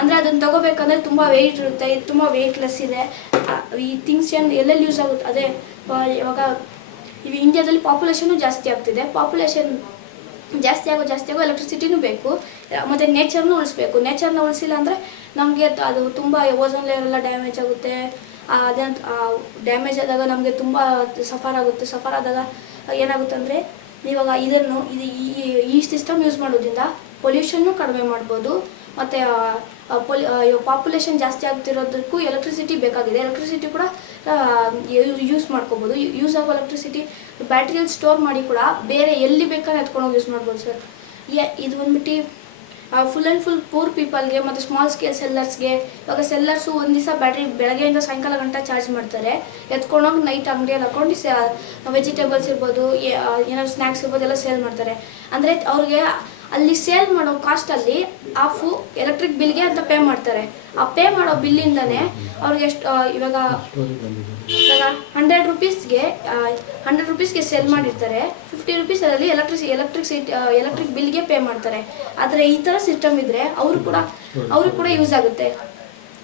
ಅಂದರೆ ಅದನ್ನು ತಗೋಬೇಕಂದ್ರೆ ತುಂಬ ವೆಯ್ಟ್ ಇರುತ್ತೆ, ಇದು ತುಂಬ ವೆಯ್ಟ್ಲೆಸ್ ಇದೆ. ಈ ಥಿಂಗ್ಸ್ ಏನು ಎಲ್ಲೆಲ್ಲಿ ಯೂಸ್ ಆಗುತ್ತೆ, ಅದೇ ಇವಾಗ ಇವಾಗ ಇವು ಇಂಡಿಯಾದಲ್ಲಿ ಪಾಪ್ಯುಲೇಷನು ಜಾಸ್ತಿ ಆಗ್ತಿದೆ. ಪಾಪ್ಯುಲೇಷನ್ ಜಾಸ್ತಿ ಆಗೋ ಜಾಸ್ತಿ ಆಗೋ ಎಲೆಕ್ಟ್ರಿಸಿಟಿನೂ ಬೇಕು. ಮತ್ತು ನೇಚರ್ನೂ ಉಳಿಸ್ಬೇಕು. ನೇಚರ್ನ ಉಳಿಸಿಲ್ಲ ಅಂದರೆ ನಮಗೆ ಅದು ತುಂಬ ಓಝೋನ್ ಲೇಯರ್ ಎಲ್ಲ ಡ್ಯಾಮೇಜ್ ಆಗುತ್ತೆ. ಆ, ಅದಂತ ಡ್ಯಾಮೇಜ್ ಆದಾಗ ನಮಗೆ ತುಂಬ ಸಫರ್ ಆಗುತ್ತೆ. ಸಫರ್ ಆದಾಗ ಏನಾಗುತ್ತೆ ಅಂದರೆ ಇವಾಗ ಇದನ್ನು ಇದು ಈ ಈ ಸಿಸ್ಟಮ್ ಯೂಸ್ ಮಾಡೋದ್ರಿಂದ ಪೊಲ್ಯೂಷನ್ನು ಕಡಿಮೆ ಮಾಡ್ಬೋದು. ಮತ್ತು ಪೊಲ್ ಪಾಪ್ಯುಲೇಷನ್ ಜಾಸ್ತಿ ಆಗ್ತಿರೋದಕ್ಕೂ ಎಲೆಕ್ಟ್ರಿಸಿಟಿ ಬೇಕಾಗಿದೆ. ಎಲೆಕ್ಟ್ರಿಸಿಟಿ ಕೂಡ ಯೂಸ್ ಮಾಡ್ಕೋಬೋದು. ಯೂಸ್ ಆಗೋ ಎಲೆಕ್ಟ್ರಿಸಿಟಿ ಬ್ಯಾಟ್ರಿಯಲ್ಲಿ ಸ್ಟೋರ್ ಮಾಡಿ ಕೂಡ ಬೇರೆ ಎಲ್ಲಿ ಬೇಕಾದ್ರೆ ಎತ್ಕೊಂಡೋಗಿ ಯೂಸ್ ಮಾಡ್ಬೋದು ಸರ್ ಇದು ಬಂದ್ಬಿಟ್ಟು ಫುಲ್ ಆ್ಯಂಡ್ ಫುಲ್ ಪೂರ್ ಪೀಪಲ್ಗೆ ಮತ್ತು ಸ್ಮಾಲ್ ಸ್ಕೇಲ್ ಸೆಲ್ಲರ್ಸ್ಗೆ ಇವಾಗ ಸೆಲ್ಲರ್ಸು ಒಂದು ದಿವಸ ಬ್ಯಾಟ್ರಿ ಬೆಳಗ್ಗೆಯಿಂದ ಸಾಯಂಕಾಲ ಗಂಟೆ ಚಾರ್ಜ್ ಮಾಡ್ತಾರೆ. ಎತ್ಕೊಂಡೋಗಿ ನೈಟ್ ಅಂಗಡಿಯಲ್ಲಿ ಹಾಕೊಂಡು ವೆಜಿಟೇಬಲ್ಸ್ ಇರ್ಬೋದು ಏನಾದ್ರು ಸ್ನ್ಯಾಕ್ಸ್ ಇರ್ಬೋದು ಎಲ್ಲ ಸೇಲ್ ಮಾಡ್ತಾರೆ. ಅಂದರೆ ಅವ್ರಿಗೆ ಅಲ್ಲಿ ಸೇಲ್ ಮಾಡೋ ಕಾಸ್ಟಲ್ಲಿ ಆಫು ಎಲೆಕ್ಟ್ರಿಕ್ ಬಿಲ್ಗೆ ಅಂತ ಪೇ ಮಾಡ್ತಾರೆ. ಆ ಪೇ ಮಾಡೋ ಬಿಲ್ಲಿಂದನೇ ಅವ್ರಿಗೆ ಎಷ್ಟು ಇವಾಗ ಇವಾಗ ಹಂಡ್ರೆಡ್ ರುಪೀಸ್ಗೆ ಹಂಡ್ರೆಡ್ ರುಪೀಸ್ಗೆ ಸೇಲ್ ಮಾಡಿರ್ತಾರೆ. ಫಿಫ್ಟಿ ರುಪೀಸ್ ಅದರಲ್ಲಿ ಎಲೆಕ್ಟ್ರಿಸಿ ಎಲೆಕ್ಟ್ರಿಸಿಟಿ ಎಲೆಕ್ಟ್ರಿಕ್ ಬಿಲ್ಗೆ ಪೇ ಮಾಡ್ತಾರೆ. ಆದರೆ ಈ ಥರ ಸಿಸ್ಟಮ್ ಇದ್ದರೆ ಅವರು ಕೂಡ ಅವರು ಕೂಡ ಯೂಸ್ ಆಗುತ್ತೆ.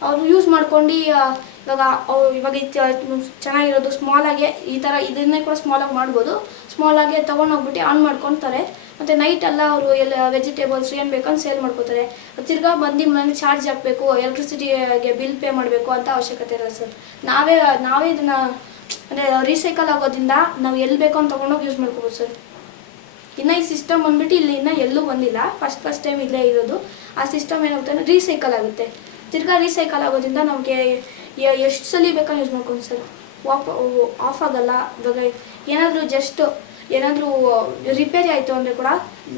ಅವರು ಯೂಸ್ ಮಾಡ್ಕೊಂಡು ಇವಾಗ ಇವಾಗ ಚೆನ್ನಾಗಿರೋದು ಸ್ಮಾಲಾಗೆ ಈ ಥರ ಇದನ್ನೇ ಕೂಡ ಸ್ಮಾಲಾಗಿ ಮಾಡ್ಬೋದು. ಸ್ಮಾಲಾಗೆ ತೊಗೊಂಡೋಗ್ಬಿಟ್ಟು ಆನ್ ಮಾಡ್ಕೊತಾರೆ. ಮತ್ತು ನೈಟ್ ಎಲ್ಲ ಅವರು ಎಲ್ಲ ವೆಜಿಟೇಬಲ್ಸ್ ಏನು ಅಂತ ಸೇಲ್ ಮಾಡ್ಕೋತಾರೆ. ತಿರ್ಗಾ ಬಂದು ಮನೇಲಿ ಚಾರ್ಜ್ ಹಾಕಬೇಕು ಎಲೆಕ್ಟ್ರಿಸಿಟಿಗೆ ಬಿಲ್ ಪೇ ಮಾಡಬೇಕು ಅಂತ ಅವಶ್ಯಕತೆ ಇರಲ್ಲ ಸರ್ ನಾವೇ ನಾವೇ ಇದನ್ನು, ಅಂದರೆ ರೀಸೈಕಲ್ ಆಗೋದ್ರಿಂದ ನಾವು ಎಲ್ಲಿ ಬೇಕೋ ಅಂತ ತೊಗೊಂಡೋಗಿ ಯೂಸ್ ಮಾಡ್ಕೋಬೋದು ಸರ್ ಇನ್ನು ಈ ಸಿಸ್ಟಮ್ ಬಂದ್ಬಿಟ್ಟು ಇಲ್ಲಿ ಇನ್ನೂ ಎಲ್ಲೂ ಬಂದಿಲ್ಲ. ಫಸ್ಟ್ ಫಸ್ಟ್ ಟೈಮ್ ಇಲ್ಲೇ ಇರೋದು. ಆ ಸಿಸ್ಟಮ್ ಏನಾಗುತ್ತೆ ಅಂದರೆ ರೀಸೈಕಲ್ ಆಗುತ್ತೆ. ತಿರ್ಗಾ ರೀಸೈಕಲ್ ಆಗೋದ್ರಿಂದ ನಮಗೆ ಎಷ್ಟು ಸಲ ಬೇಕಾದ್ರೆ ಯೂಸ್ ಮಾಡ್ಕೊಂಡು ಸರ್ ವಾಪ್ ಆಫ್ ಆಗಲ್ಲ. ಇವಾಗ ಏನಾದರೂ ಜಸ್ಟ್ ಏನಾದರೂ ರಿಪೇರಿ ಆಯಿತು ಅಂದರೆ ಕೂಡ,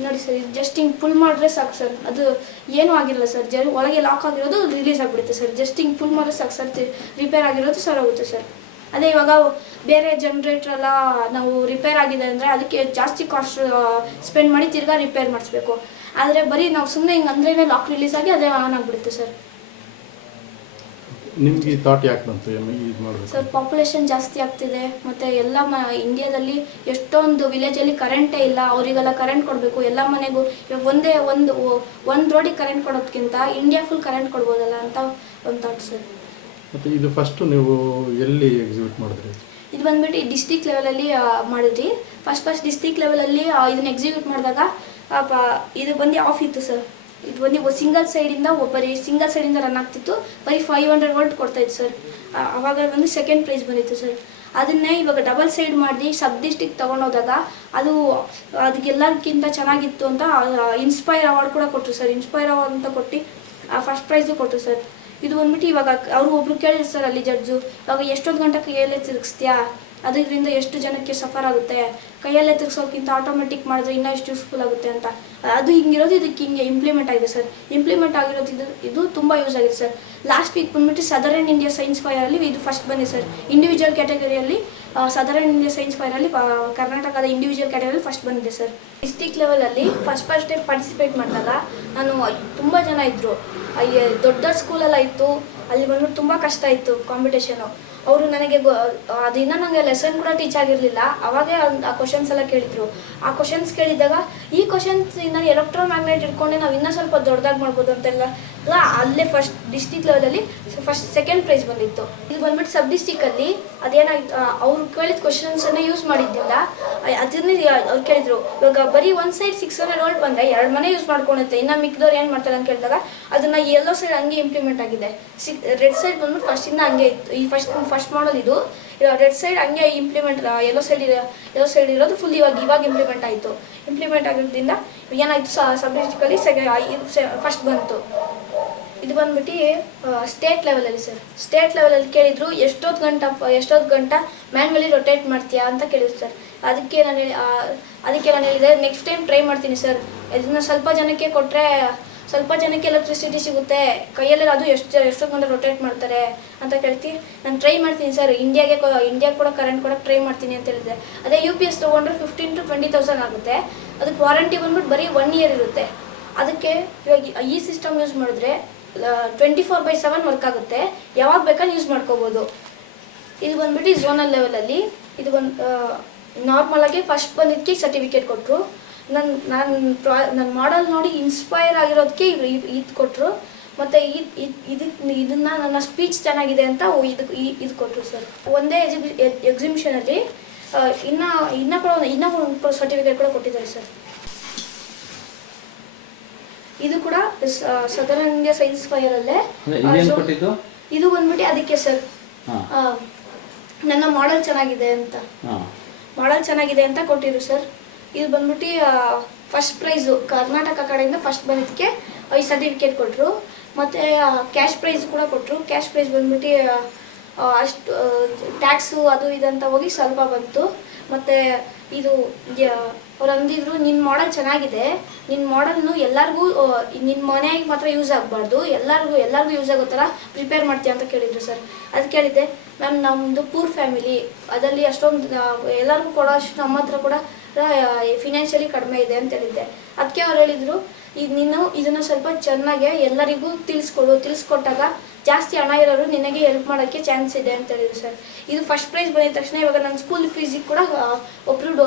ನೋಡಿ ಸರ್, ಇದು ಜಸ್ಟ್ ಹಿಂಗೆ ಫುಲ್ ಮಾಡಿದ್ರೆ ಸಾಕು ಸರ್. ಅದು ಏನೂ ಆಗಿರಲ್ಲ ಸರ್. ಜರ್ ಒಳಗೆ ಲಾಕ್ ಆಗಿರೋದು ರಿಲೀಸ್ ಆಗಿಬಿಡುತ್ತೆ ಸರ್. ಜಸ್ಟ್ ಹಿಂಗೆ ಫುಲ್ ಮಾಡಿದ್ರೆ ಸಾಕು ಸರ್. ರಿಪೇರ್ ಆಗಿರೋದು ಸರ್ ಹೋಗುತ್ತೆ ಸರ್. ಅದೇ ಇವಾಗ ಬೇರೆ ಜನ್ರೇಟ್ರ್ ಎಲ್ಲ ನಾವು ರಿಪೇರ್ ಆಗಿದೆ ಅಂದರೆ ಅದಕ್ಕೆ ಜಾಸ್ತಿ ಕಾಸ್ಟ್ ಸ್ಪೆಂಡ್ ಮಾಡಿ ತಿರ್ಗಾ ರಿಪೇರ್ ಮಾಡಿಸ್ಬೇಕು. ಆದರೆ ಬರೀ ನಾವು ಸುಮ್ಮನೆ ಹಿಂಗೆ ಅಂದ್ರೇ ಲಾಕ್ ರಿಲೀಸ್ ಆಗಿ ಅದೇ ಆನ್ ಆಗಿಬಿಡುತ್ತೆ ಸರ್. ನಿಮ್ಗೆ ಈ ಥಾಟ್ ಯಾಕೆ ಬಂತು? ಎಂ ಇದು ಮಾಡಬೇಕು ಸರ್ ಪಾಪ್ಯುಲೇಷನ್ ಜಾಸ್ತಿ ಆಗ್ತಿದೆ. ಮತ್ತು ಎಲ್ಲ ಮ ಇಂಡಿಯಾದಲ್ಲಿ ಎಷ್ಟೊಂದು ವಿಲೇಜಲ್ಲಿ ಕರೆಂಟೇ ಇಲ್ಲ. ಅವರಿಗೆಲ್ಲ ಕರೆಂಟ್ ಕೊಡಬೇಕು. ಎಲ್ಲ ಮನೆಗೂ ಇವಾಗ ಒಂದೇ ಒಂದು ಒಂದು ರೋಡಿಗೆ ಕರೆಂಟ್ ಕೊಡೋದಕ್ಕಿಂತ ಇಂಡಿಯಾ ಫುಲ್ ಕರೆಂಟ್ ಕೊಡ್ಬೋದಲ್ಲ ಅಂತ ಒಂದು ಥಾಟ್ ಸರ್ ಮತ್ತೆ ಇದು ಫಸ್ಟು ನೀವು ಎಲ್ಲಿ ಎಕ್ಸಿಬಿಟ್ ಮಾಡಿದ್ರಿ? ಇದು ಬಂದ್ಬಿಟ್ಟು ಡಿಸ್ಟಿಕ್ ಲೆವೆಲಲ್ಲಿ ಮಾಡಿದ್ರಿ ಫಸ್ಟ್ ಫಸ್ಟ್ ಡಿಸ್ಟಿಕ್ ಲೆವೆಲಲ್ಲಿ ಇದನ್ನ ಎಕ್ಸಿಕ್ಯೂಟ್ ಮಾಡಿದಾಗ ಇದು ಬಂದು ಆಫ್ ಇತ್ತು ಸರ್ ಇದು ಬಂದು ಸಿಂಗಲ್ ಸೈಡಿಂದ ಬರೀ ಸಿಂಗಲ್ ಸೈಡಿಂದ ರನ್ ಆಗ್ತಿತ್ತು, ಬರೀ ಫೈವ್ ಹಂಡ್ರೆಡ್ ವೋಲ್ಟ್ ಕೊಡ್ತಾ ಇತ್ತು ಸರ್ ಅವಾಗ ಒಂದು ಸೆಕೆಂಡ್ ಪ್ರೈಸ್ ಬಂದಿತ್ತು ಸರ್ ಅದನ್ನೇ ಇವಾಗ ಡಬಲ್ ಸೈಡ್ ಮಾಡಿ ಸಬ್ ಡಿಸ್ಟಿಕ್ ತೊಗೊಂಡೋದಾಗ ಅದು ಅದಕ್ಕೆಲ್ಲಕ್ಕಿಂತ ಚೆನ್ನಾಗಿತ್ತು ಅಂತ ಇನ್ಸ್ಪೈರ್ ಅವಾರ್ಡ್ ಕೂಡ ಕೊಟ್ಟರು ಸರ್ ಇನ್ಸ್ಪೈರ್ ಅವಾರ್ಡ್ ಅಂತ ಕೊಟ್ಟು ಫಸ್ಟ್ ಪ್ರೈಸು ಕೊಟ್ಟರು ಸರ್ ಇದು ಬಂದ್ಬಿಟ್ಟು ಇವಾಗ ಅವರು ಒಬ್ರು ಕೇಳಿದ್ರು ಸರ್ ಅಲ್ಲಿ ಜಡ್ಜು ಇವಾಗ ಎಷ್ಟೊಂದು ಗಂಟೆ ಕೈಯಲ್ಲೇ ತಿರುಗಿಸ್ತೀಯಾ? ಅದರಿಂದ ಎಷ್ಟು ಜನಕ್ಕೆ ಸಫರ್ ಆಗುತ್ತೆ? ಕೈಯಲ್ಲೇ ತಿರ್ಸೋಕ್ಕಿಂತ ಆಟೋಮೆಟಿಕ್ ಮಾಡಿದ್ರೆ ಇನ್ನೂ ಎಷ್ಟು ಯೂಸ್ಫುಲ್ ಆಗುತ್ತೆ ಅಂತ. ಅದು ಹಿಂಗಿರೋದು ಇದಕ್ಕೆ ಹಿಂಗೆ ಇಂಪ್ಲಿಮೆಂಟ್ ಆಗಿದೆ ಸರ್. ಇಂಪ್ಲಿಮೆಂಟ್ ಆಗಿರೋದು ಇದು ಇದು ತುಂಬ ಯೂಸ್ ಆಗಿದೆ ಸರ್. ಲಾಸ್ಟ್ ವೀಕ್ ಬಂದ್ಬಿಟ್ಟು ಸದರನ್ ಇಂಡಿಯಾ ಸೈನ್ಸ್ ಫೈರಲ್ಲಿ ಇದು ಫಸ್ಟ್ ಬಂದಿದೆ ಸರ್. ಇಂಡಿವಿಜುವಲ್ ಕ್ಯಾಟಗರಿಯಲ್ಲಿ ಸದರ್ನ್ ಇಂಡಿಯಾ ಸೈನ್ಸ್ ಫೈರಲ್ಲಿ ಕರ್ನಾಟಕದ ಇಂಡಿವಿಜುವಲ್ ಕ್ಯಾಟಗರಿಯಲ್ಲಿ ಫಸ್ಟ್ ಬಂದಿದೆ ಸರ್. ಡಿಸ್ಟಿಕ್ ಲೆವೆಲಲ್ಲಿ ಫಸ್ಟ್ ಫಸ್ಟ್ ಟೈಮ್ ಪಾರ್ಟಿಸಿಪೇಟ್ ಮಾಡಿದಾಗ ನಾನು ತುಂಬ ಜನ ಇದ್ದರು ದೊಡ್ಡ ದೊಡ್ಡ ಸ್ಕೂಲೆಲ್ಲ ಇತ್ತು. ಅಲ್ಲಿ ಬಂದ್ಬಿಟ್ಟು ತುಂಬ ಕಷ್ಟ ಇತ್ತು ಕಾಂಪಿಟೇಷನು ಅವರು ನನಗೆ ಗೊ- ಇನ್ನೂ ನನಗೆ ಲೆಸನ್ ಕೂಡ ಟೀಚ್ ಆಗಿರಲಿಲ್ಲ. ಅವಾಗೇ ಆ ಕ್ವಶನ್ಸ್ ಎಲ್ಲ ಕೇಳಿದ್ರು. ಆ ಕ್ವಶನ್ಸ್ ಕೇಳಿದಾಗ ಈ ಕ್ವಶನ್ಸ್ ಇಂದ ಎಲೆಕ್ಟ್ರೋ ಮ್ಯಾಗ್ನೆಟ್ ಇಟ್ಕೊಂಡೆ ನಾವು ಇನ್ನೂ ಸ್ವಲ್ಪ ದೊಡ್ಡದಾಗಿ ಮಾಡ್ಬೋದು ಅಂತೆಲ್ಲ ಅಲ್ಲ ಫಸ್ಟ್ ಡಿಸ್ಟಿಕ್ ಲೆವೆಲಲ್ಲಿ ಫಸ್ಟ್ ಸೆಕೆಂಡ್ ಪ್ರೈಸ್ ಬಂದಿತ್ತು. ಇದು ಬಂದ್ಬಿಟ್ಟು ಸಬ್ ಡಿಸ್ಟಿಕಲ್ಲಿ ಅದೇನಾಗಿತ್ತು ಅವ್ರು ಕೇಳಿದ ಕ್ವಶನ್ಸನ್ನು ಯೂಸ್ ಮಾಡಿದ್ದಿಲ್ಲ. ಅದನ್ನೇ ಅವ್ರು ಕೇಳಿದ್ರು, ಇವಾಗ ಬರೀ ಒಂದು ಸೈಡ್ ಸಿಕ್ಸ್ ಹಂಡ್ರೆಡ್ ವೋಲ್ಟ್ ಬಂದರೆ ಎರಡು ಮನೆ ಯೂಸ್ ಮಾಡ್ಕೊಳುತ್ತೆ, ಇನ್ನು ಮಿಕ್ಕಿದವ್ರು ಏನು ಮಾಡ್ತಾರೆ ಅಂತ ಕೇಳಿದಾಗ ಅದನ್ನು ಎಲ್ಲೋ ಸೈಡ್ ಹಂಗೆ ಇಂಪ್ಲಿಮೆಂಟ್ ಆಗಿದೆ. ಸಿಕ್ ರೆಡ್ ಸೈಡ್ ಬಂದ್ಬಿಟ್ಟು ಫಸ್ಟಿಂದ ಹಂಗೆ ಇತ್ತು. ಈ ಫಸ್ಟ್ ಫಸ್ಟ್ ಮಾಡಲ್ ಇದು. ರೆಡ್ ಸೈಡ್ ಹಂಗೆ ಇಂಪ್ಲಿಮೆಂಟ್ ಎಲ್ಲೋ ಸೈಡ್ ಎಲ್ಲೋ ಸೈಡ್ ಇರೋದು ಫುಲ್ ಇವಾಗ ಇವಾಗ ಇಂಪ್ಲಿಮೆಂಟ್ ಆಯಿತು. ಇಂಪ್ಲಿಮೆಂಟ್ ಆಗಿರೋದ್ರಿಂದ ಏನಾಯಿತು ಸಬ್ ಡಿಸ್ಟಿಕಲ್ಲಿ ಸೆಕೆ ಇದು ಫಸ್ಟ್ ಬಂತು. ಇದು ಬಂದ್ಬಿಟ್ಟು ಸ್ಟೇಟ್ ಲೆವೆಲಲ್ಲಿ ಸರ್ ಸ್ಟೇಟ್ ಲೆವೆಲಲ್ಲಿ ಕೇಳಿದ್ರು, ಎಷ್ಟೊತ್ತು ಗಂಟ ಎಷ್ಟೊತ್ತು ಗಂಟ ಮ್ಯಾನ್ವಲಿ ರೊಟೇಟ್ ಮಾಡ್ತೀಯಾ ಅಂತ ಕೇಳಿದ್ರು ಸರ್ ಅದಕ್ಕೆ ನಾನು ಹೇಳಿ ಅದಕ್ಕೆ ನಾನು ಹೇಳಿದೆ ನೆಕ್ಸ್ಟ್ ಟೈಮ್ ಟ್ರೈ ಮಾಡ್ತೀನಿ ಸರ್ ಇದನ್ನು ಸ್ವಲ್ಪ ಜನಕ್ಕೆ ಕೊಟ್ಟರೆ ಸ್ವಲ್ಪ ಜನಕ್ಕೆ ಎಲೆಕ್ಟ್ರಿಸಿಟಿ ಸಿಗುತ್ತೆ. ಕೈಯಲ್ಲಿ ಅದು ಎಷ್ಟು ಎಷ್ಟೊತ್ತು ಗಂಟೆ ರೊಟೇಟ್ ಮಾಡ್ತಾರೆ ಅಂತ ಕೇಳ್ತೀನಿ ನಾನು ಟ್ರೈ ಮಾಡ್ತೀನಿ ಸರ್ ಇಂಡಿಯಾಗೆ ಇಂಡಿಯಾಗೆ ಕೂಡ ಕರೆಂಟ್ ಕೊಡೋಕೆ ಟ್ರೈ ಮಾಡ್ತೀನಿ ಅಂತ ಹೇಳಿದೆ. ಅದೇ ಯು ಪಿ ಎಸ್ ತೊಗೊಂಡ್ರೆ ಫಿಫ್ಟೀನ್ ಟು ಟ್ವೆಂಟಿ ತೌಸಂಡ್ ಆಗುತ್ತೆ. ಅದಕ್ಕೆ ವಾರಂಟಿ ಬಂದ್ಬಿಟ್ಟು ಬರೀ ಒನ್ ಇಯರ್ ಇರುತ್ತೆ. ಅದಕ್ಕೆ ಇವಾಗ ಈ ಸಿಸ್ಟಮ್ ಯೂಸ್ ಮಾಡಿದ್ರೆ twenty four by seven work ಆಗುತ್ತೆ. ಯಾವಾಗ ಬೇಕಾದ್ರೆ ಯೂಸ್ ಮಾಡ್ಕೋಬೋದು. ಇದು ಬಂದ್ಬಿಟ್ಟು ಝೋನಲ್ ಲೆವೆಲಲ್ಲಿ ಇದು ಬಂದು ನಾರ್ಮಲ್ ಆಗಿ ಫಸ್ಟ್ ಬಂದಿದ್ದಕ್ಕೆ ಸರ್ಟಿಫಿಕೇಟ್ ಕೊಟ್ಟರು ನನ್ನ ನಾನು ಪ್ರಾ ನನ್ನ ಮಾಡಲ್ ನೋಡಿ ಇನ್ಸ್ಪೈರ್ ಆಗಿರೋದಕ್ಕೆ ಇದು ಕೊಟ್ಟರು ಮತ್ತು ಇದು ಇದಕ್ಕೆ ಇದನ್ನು ನನ್ನ ಸ್ಪೀಚ್ ಚೆನ್ನಾಗಿದೆ ಅಂತ ಇದು ಇದು ಕೊಟ್ಟರು ಸರ್. ಒಂದೇ ಎಕ್ಸಿಬಿ ಎಕ್ಸಿಬಿಷನಲ್ಲಿ ಇನ್ನೂ ಇನ್ನೂ ಕೂಡ, ಇನ್ನೂ ಸರ್ಟಿಫಿಕೇಟ್ ಕೂಡ ಕೊಟ್ಟಿದ್ದಾರೆ ಸರ್. ಇದು ಕೂಡ ಸದರನ್ ಇಂಡಿಯಾ ಸೈನ್ಸ್ ಫೈರ್ ಅಲ್ಲೇ. ಇದು ಬಂದ್ಬಿಟ್ಟು ಅದಕ್ಕೆ ಸರ್ ನನ್ನ ಮಾಡೆಲ್ ಚೆನ್ನಾಗಿದೆ ಅಂತ. ಮಾಡಲ್ ಚೆನ್ನಾಗಿದೆ ಅಂತ ಕೊಟ್ಟಿದ್ರು ಸರ್ ಇದು ಬಂದ್ಬಿಟ್ಟು ಫಸ್ಟ್ ಪ್ರೈಸು ಕರ್ನಾಟಕ ಕಡೆಯಿಂದ ಫಸ್ಟ್ ಬಂದಿದ್ದಕ್ಕೆ ಐದು ಸರ್ಟಿಫಿಕೇಟ್ ಕೊಟ್ಟರು ಮತ್ತು ಕ್ಯಾಶ್ ಪ್ರೈಸ್ ಕೂಡ ಕೊಟ್ಟರು ಕ್ಯಾಶ್ ಪ್ರೈಸ್ ಬಂದ್ಬಿಟ್ಟು ಅಷ್ಟು ಟ್ಯಾಕ್ಸು ಅದು ಇದಂತ ಹೋಗಿ ಸ್ವಲ್ಪ ಬಂತು. ಮತ್ತು ಇದು ಅವ್ರು ಅಂದಿದ್ರು ನಿನ್ನ ಮಾಡಲ್ ಚೆನ್ನಾಗಿದೆ. ನಿನ್ನ ಮಾಡೆಲ್ನು ಎಲ್ಲರಿಗೂ ನಿನ್ನ ಮನೆಗೆ ಮಾತ್ರ ಯೂಸ್ ಆಗಬಾರ್ದು. ಎಲ್ಲರಿಗೂ ಎಲ್ಲರಿಗೂ ಯೂಸ್ ಆಗೋ ಥರ ಪ್ರಿಪೇರ್ ಮಾಡ್ತೀಯ ಅಂತ ಕೇಳಿದ್ರು ಸರ್ ಅದು ಕೇಳಿದ್ದೆ, ಮ್ಯಾಮ್ ನಮ್ಮದು ಪೂರ್ ಫ್ಯಾಮಿಲಿ ಅದರಲ್ಲಿ ಅಷ್ಟೊಂದು ಎಲ್ಲರಿಗೂ ಕೊಡೋ ಅಷ್ಟು ನಮ್ಮ ಹತ್ರ ಕೂಡ ಫಿನಾನ್ಷಿಯಲಿ ಕಡಿಮೆ ಇದೆ ಅಂತ ಹೇಳಿದ್ದೆ. ಅದಕ್ಕೆ ಅವ್ರು ಹೇಳಿದರು ಈಗ ನೀನು ಇದನ್ನು ಸ್ವಲ್ಪ ಚೆನ್ನಾಗಿ ಎಲ್ಲರಿಗೂ ತಿಳಿಸ್ಕೊಡು. ತಿಳಿಸ್ಕೊಟ್ಟಾಗ ಜಾಸ್ತಿ ಹಣ ಇರೋರು ನಿನಗೆ ಹೆಲ್ಪ್ ಮಾಡೋಕ್ಕೆ ಚಾನ್ಸ್ ಇದೆ ಅಂತ ಹೇಳಿದ್ರು ಸರ್ ಇದು ಫಸ್ಟ್ ಪ್ರೈಸ್ ಬಂದಿದ ತಕ್ಷಣ ಇವಾಗ ನನ್ನ ಸ್ಕೂಲ್ ಫೀಸಿಗೆ ಕೂಡ ಒಬ್ಬರು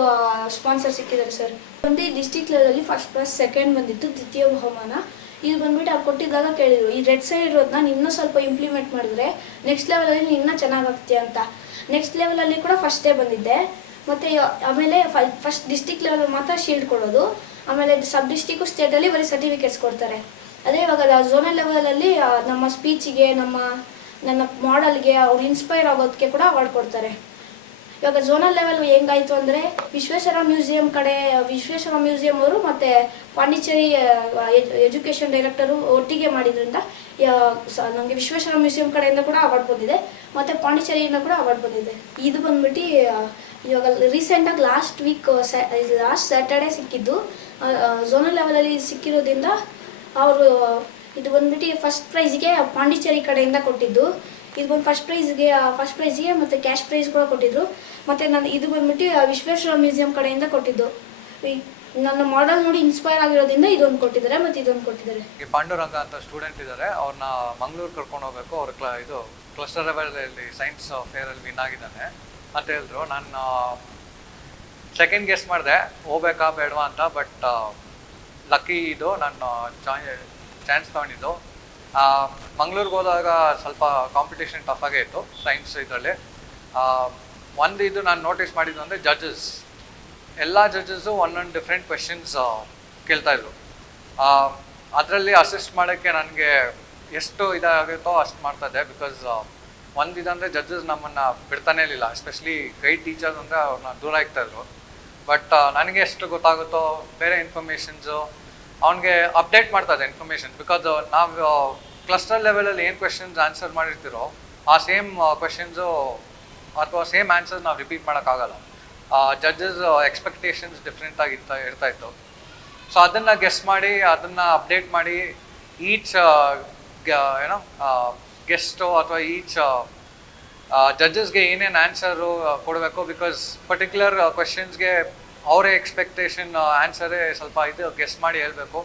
ಸ್ಪಾನ್ಸರ್ ಸಿಕ್ಕಿದ್ದಾರೆ ಸರ್ ಒಂದು ಡಿಸ್ಟಿಕ್ ಲೆವೆಲಲ್ಲಿ ಫಸ್ಟ್ ಪ್ರೈಸ್ ಸೆಕೆಂಡ್ ಬಂದಿತ್ತು, ದ್ವಿತೀಯ ಬಹುಮಾನ. ಇದು ಬಂದ್ಬಿಟ್ಟು ಅವ್ರು ಕೊಟ್ಟಿದ್ದಾಗ ಕೇಳಿದ್ರು, ಈ ರೆಡ್ ಸೈಡ್ ಇರೋದನ್ನ ನೀನು ಇನ್ನೂ ಸ್ವಲ್ಪ ಇಂಪ್ಲಿಮೆಂಟ್ ಮಾಡಿದ್ರೆ ನೆಕ್ಸ್ಟ್ ಲೆವೆಲಲ್ಲಿ ನೀನು ಇನ್ನೂ ಚೆನ್ನಾಗಾಗ್ತೀಯ ಅಂತ. ನೆಕ್ಸ್ಟ್ ಲೆವೆಲಲ್ಲಿ ಕೂಡ ಫಸ್ಟೇ ಬಂದಿದ್ದೆ. ಮತ್ತು ಆಮೇಲೆ ಫಸ್ಟ್ ಡಿಸ್ಟಿಕ್ ಲೆವೆಲ್ ಮಾತ್ರ ಶೀಲ್ಡ್ ಕೊಡೋದು. ಆಮೇಲೆ ಸಬ್ ಡಿಸ್ಟಿಕ್ಕು ಸ್ಟೇಟಲ್ಲಿ ಬರೀ ಸರ್ಟಿಫಿಕೇಟ್ಸ್ ಕೊಡ್ತಾರೆ. ಅದೇ ಇವಾಗ ಝೋನಲ್ ಲೆವೆಲಲ್ಲಿ ನಮ್ಮ ಸ್ಪೀಚಿಗೆ ನಮ್ಮ, ನನ್ನ ಮಾಡಲ್ಗೆ ಅವ್ರು ಇನ್ಸ್ಪೈರ್ ಆಗೋದಕ್ಕೆ ಕೂಡ ಅವಾರ್ಡ್ ಕೊಡ್ತಾರೆ. ಇವಾಗ ಝೋನಲ್ ಲೆವೆಲ್ ಹೆಂಗಾಯ್ತು ಅಂದರೆ ವಿಶ್ವೇಶ್ವರ ಮ್ಯೂಸಿಯಂ ಕಡೆ, ವಿಶ್ವೇಶ್ವರ ಮ್ಯೂಸಿಯಂ ಅವರು ಮತ್ತು ಪಾಂಡಿಚೇರಿ ಎಜುಕೇಷನ್ ಡೈರೆಕ್ಟರು ಒಟ್ಟಿಗೆ ಮಾಡಿದ್ರಿಂದ ನಮಗೆ ವಿಶ್ವೇಶ್ವರ ಮ್ಯೂಸಿಯಂ ಕಡೆಯಿಂದ ಕೂಡ ಅವಾರ್ಡ್ ಬಂದಿದೆ. ಮತ್ತು ಪಾಂಡಿಚೇರಿಯಿಂದ ಕೂಡ ಅವಾರ್ಡ್ ಬಂದಿದೆ. ಇದು ಬಂದ್ಬಿಟ್ಟು ಇವಾಗ ರೀಸೆಂಟಾಗಿ ಲಾಸ್ಟ್ ವೀಕ್ ಲಾಸ್ಟ್ ಸ್ಯಾಟರ್ಡೇ ಸಿಕ್ಕಿದ್ದು. ಝೋನಲ್ ಲೆವೆಲಲ್ಲಿ ಸಿಕ್ಕಿರೋದ್ರಿಂದ, ಅವರು ಇದು ಬಂದ್ಬಿಟ್ಟು ಫಸ್ಟ್ ಪ್ರೈಸ್ಗೆ ಪಾಂಡಿಚೇರಿ ಕಡೆಯಿಂದ ಕೊಟ್ಟಿದ್ದು. ಇದು ಬಂದು ಫಸ್ಟ್ ಪ್ರೈಸ್ಗೆ ಫಸ್ಟ್ ಪ್ರೈಸ್ಗೆ ಮತ್ತು ಕ್ಯಾಶ್ ಪ್ರೈಸ್ ಕೂಡ ಕೊಟ್ಟಿದ್ರು. ಮತ್ತು ನಾನು ಇದು ಬಂದ್ಬಿಟ್ಟು ವಿಶ್ವೇಶ್ವರ ಮ್ಯೂಸಿಯಂ ಕಡೆಯಿಂದ ಕೊಟ್ಟಿದ್ದು. ನನ್ನ ಮಾಡೆಲ್ ನೋಡಿ ಇನ್ಸ್ಪೈರ್ ಆಗಿರೋದ್ರಿಂದ ಇದೊಂದು ಕೊಟ್ಟಿದ್ದಾರೆ, ಮತ್ತು ಇದೊಂದು ಕೊಟ್ಟಿದ್ದಾರೆ. ಪಾಂಡುರಂಗ ಅಂತ ಸ್ಟೂಡೆಂಟ್ ಇದ್ದಾರೆ ಅವ್ರನ್ನ ಮಂಗಳೂರು ಕರ್ಕೊಂಡು ಹೋಗ್ಬೇಕು. ಅವ್ರ ಕ್ಲ ಇದು ಕ್ಲಸ್ಟರ್ ಲೆವೆಲಲ್ಲಿ ಸೈನ್ಸ್ ಫೇರಲ್ಲಿ ವಿನ್ ಆಗಿದ್ದಾನೆ ಅಂತ ಹೇಳಿದ್ರು. ನಾನು ಸೆಕೆಂಡ್ ಗೆಸ್ ಮಾಡಿದೆ. ಹೋಗ್ಬೇಕಾ, ಬೇಡವಾ ಅಂತ ಬಟ್ ಲಕ್ಕಿ ಇದು. ನಾನು ಚಾನ್ಸ್ ತೊಗೊಂಡಿದ್ದು. ಮಂಗಳೂರಿಗೆ ಹೋದಾಗ ಸ್ವಲ್ಪ ಕಾಂಪಿಟೇಷನ್ ಟಫ್ ಆಗೇ ಇತ್ತು ಸೈನ್ಸ್ ಇದರಲ್ಲಿ. ಒಂದು ಇದು ನಾನು ನೋಟಿಸ್ ಮಾಡಿದ್ದು ಅಂದರೆ ಜಡ್ಜಸ್ ಎಲ್ಲ ಜಡ್ಜಸ್ಸು ಒಂದೊಂದು ಡಿಫ್ರೆಂಟ್ ಕ್ವೆಶನ್ಸ್ ಕೇಳ್ತಾ ಇದ್ರು. ಅದರಲ್ಲಿ ಅಸಿಸ್ಟ್ ಮಾಡೋಕ್ಕೆ ನನಗೆ ಎಷ್ಟು ಇದಾಗುತ್ತೋ ಅಷ್ಟು ಮಾಡ್ತಾ ಇದ್ದೆ ಬಿಕಾಸ್ ಒಂದು ಇದಂದರೆ ಜಡ್ಜಸ್ ನಮ್ಮನ್ನು ಬಿಡ್ತಾನೇ ಇರಲಿಲ್ಲ. ಎಸ್ಪೆಷಲಿ ಗೈಡ್ ಟೀಚರ್ಸ್ ಅಂದರೆ ಅವ್ರನ್ನ ದೂರ ಇಕ್ತಾಯಿದ್ರು ಬಟ್ ನನಗೆ ಎಷ್ಟು ಗೊತ್ತಾಗುತ್ತೋ, ಬೇರೆ ಇನ್ಫಾರ್ಮೇಷನ್ಸು ಅವನಿಗೆ ಅಪ್ಡೇಟ್ ಮಾಡ್ತಾ ಇದೆ ಇನ್ಫಾರ್ಮೇಷನ್ ಬಿಕಾಸ್ ನಾವು ಕ್ಲಸ್ಟರ್ ಲೆವೆಲಲ್ಲಿ ಏನು ಕ್ವೆಶನ್ಸ್ ಆನ್ಸರ್ ಮಾಡಿರ್ತೀರೋ, ಆ ಸೇಮ್ ಕ್ವೆಶನ್ಸು ಅಥವಾ ಸೇಮ್ ಆನ್ಸರ್ ನಾವು ರಿಪೀಟ್ ಮಾಡೋಕ್ಕಾಗಲ್ಲ ಜಡ್ಜಸ್ ಎಕ್ಸ್ಪೆಕ್ಟೇಷನ್ಸ್ ಡಿಫ್ರೆಂಟ್ ಆಗಿ ಇರ್ತಾ ಇರ್ತಾ ಇತ್ತು. ಸೊ ಅದನ್ನು ಗೆಸ್ ಮಾಡಿ, ಅದನ್ನು ಅಪ್ಡೇಟ್ ಮಾಡಿ ಈಚ್ ಏನೋ ಗೆಸ್ಟು ಅಥವಾ ಈಚ್ ಜಡ್ಜಸ್ಗೆ ಏನೇನು ಆನ್ಸರು ಕೊಡಬೇಕು ಬಿಕಾಸ್ ಪರ್ಟಿಕ್ಯುಲರ್ ಕ್ವೆಶನ್ಸ್ಗೆ ಅವರೇ ಎಕ್ಸ್ಪೆಕ್ಟೇಷನ್ ಆನ್ಸರೇ ಸ್ವಲ್ಪ ಇದು ಗೆಸ್ ಮಾಡಿ ಹೇಳಬೇಕು.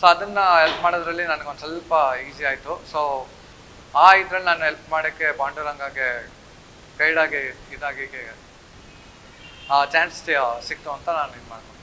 ಸೊ ಅದನ್ನು ಹೆಲ್ಪ್ ಮಾಡೋದ್ರಲ್ಲಿ ನನಗೊಂದು ಸ್ವಲ್ಪ ಈಸಿ ಆಯಿತು. ಸೊ ಆ ಇದ್ರಲ್ಲಿ ನಾನು ಹೆಲ್ಪ್ ಮಾಡೋಕ್ಕೆ ಪಾಂಡುರಂಗಾಗೆ ಗೈಡಾಗಿ ಇದಾಗಿ ಚಾನ್ಸ್ ಸಿಕ್ತು ಅಂತ ನಾನು ಇದು ಮಾಡ್ತೀನಿ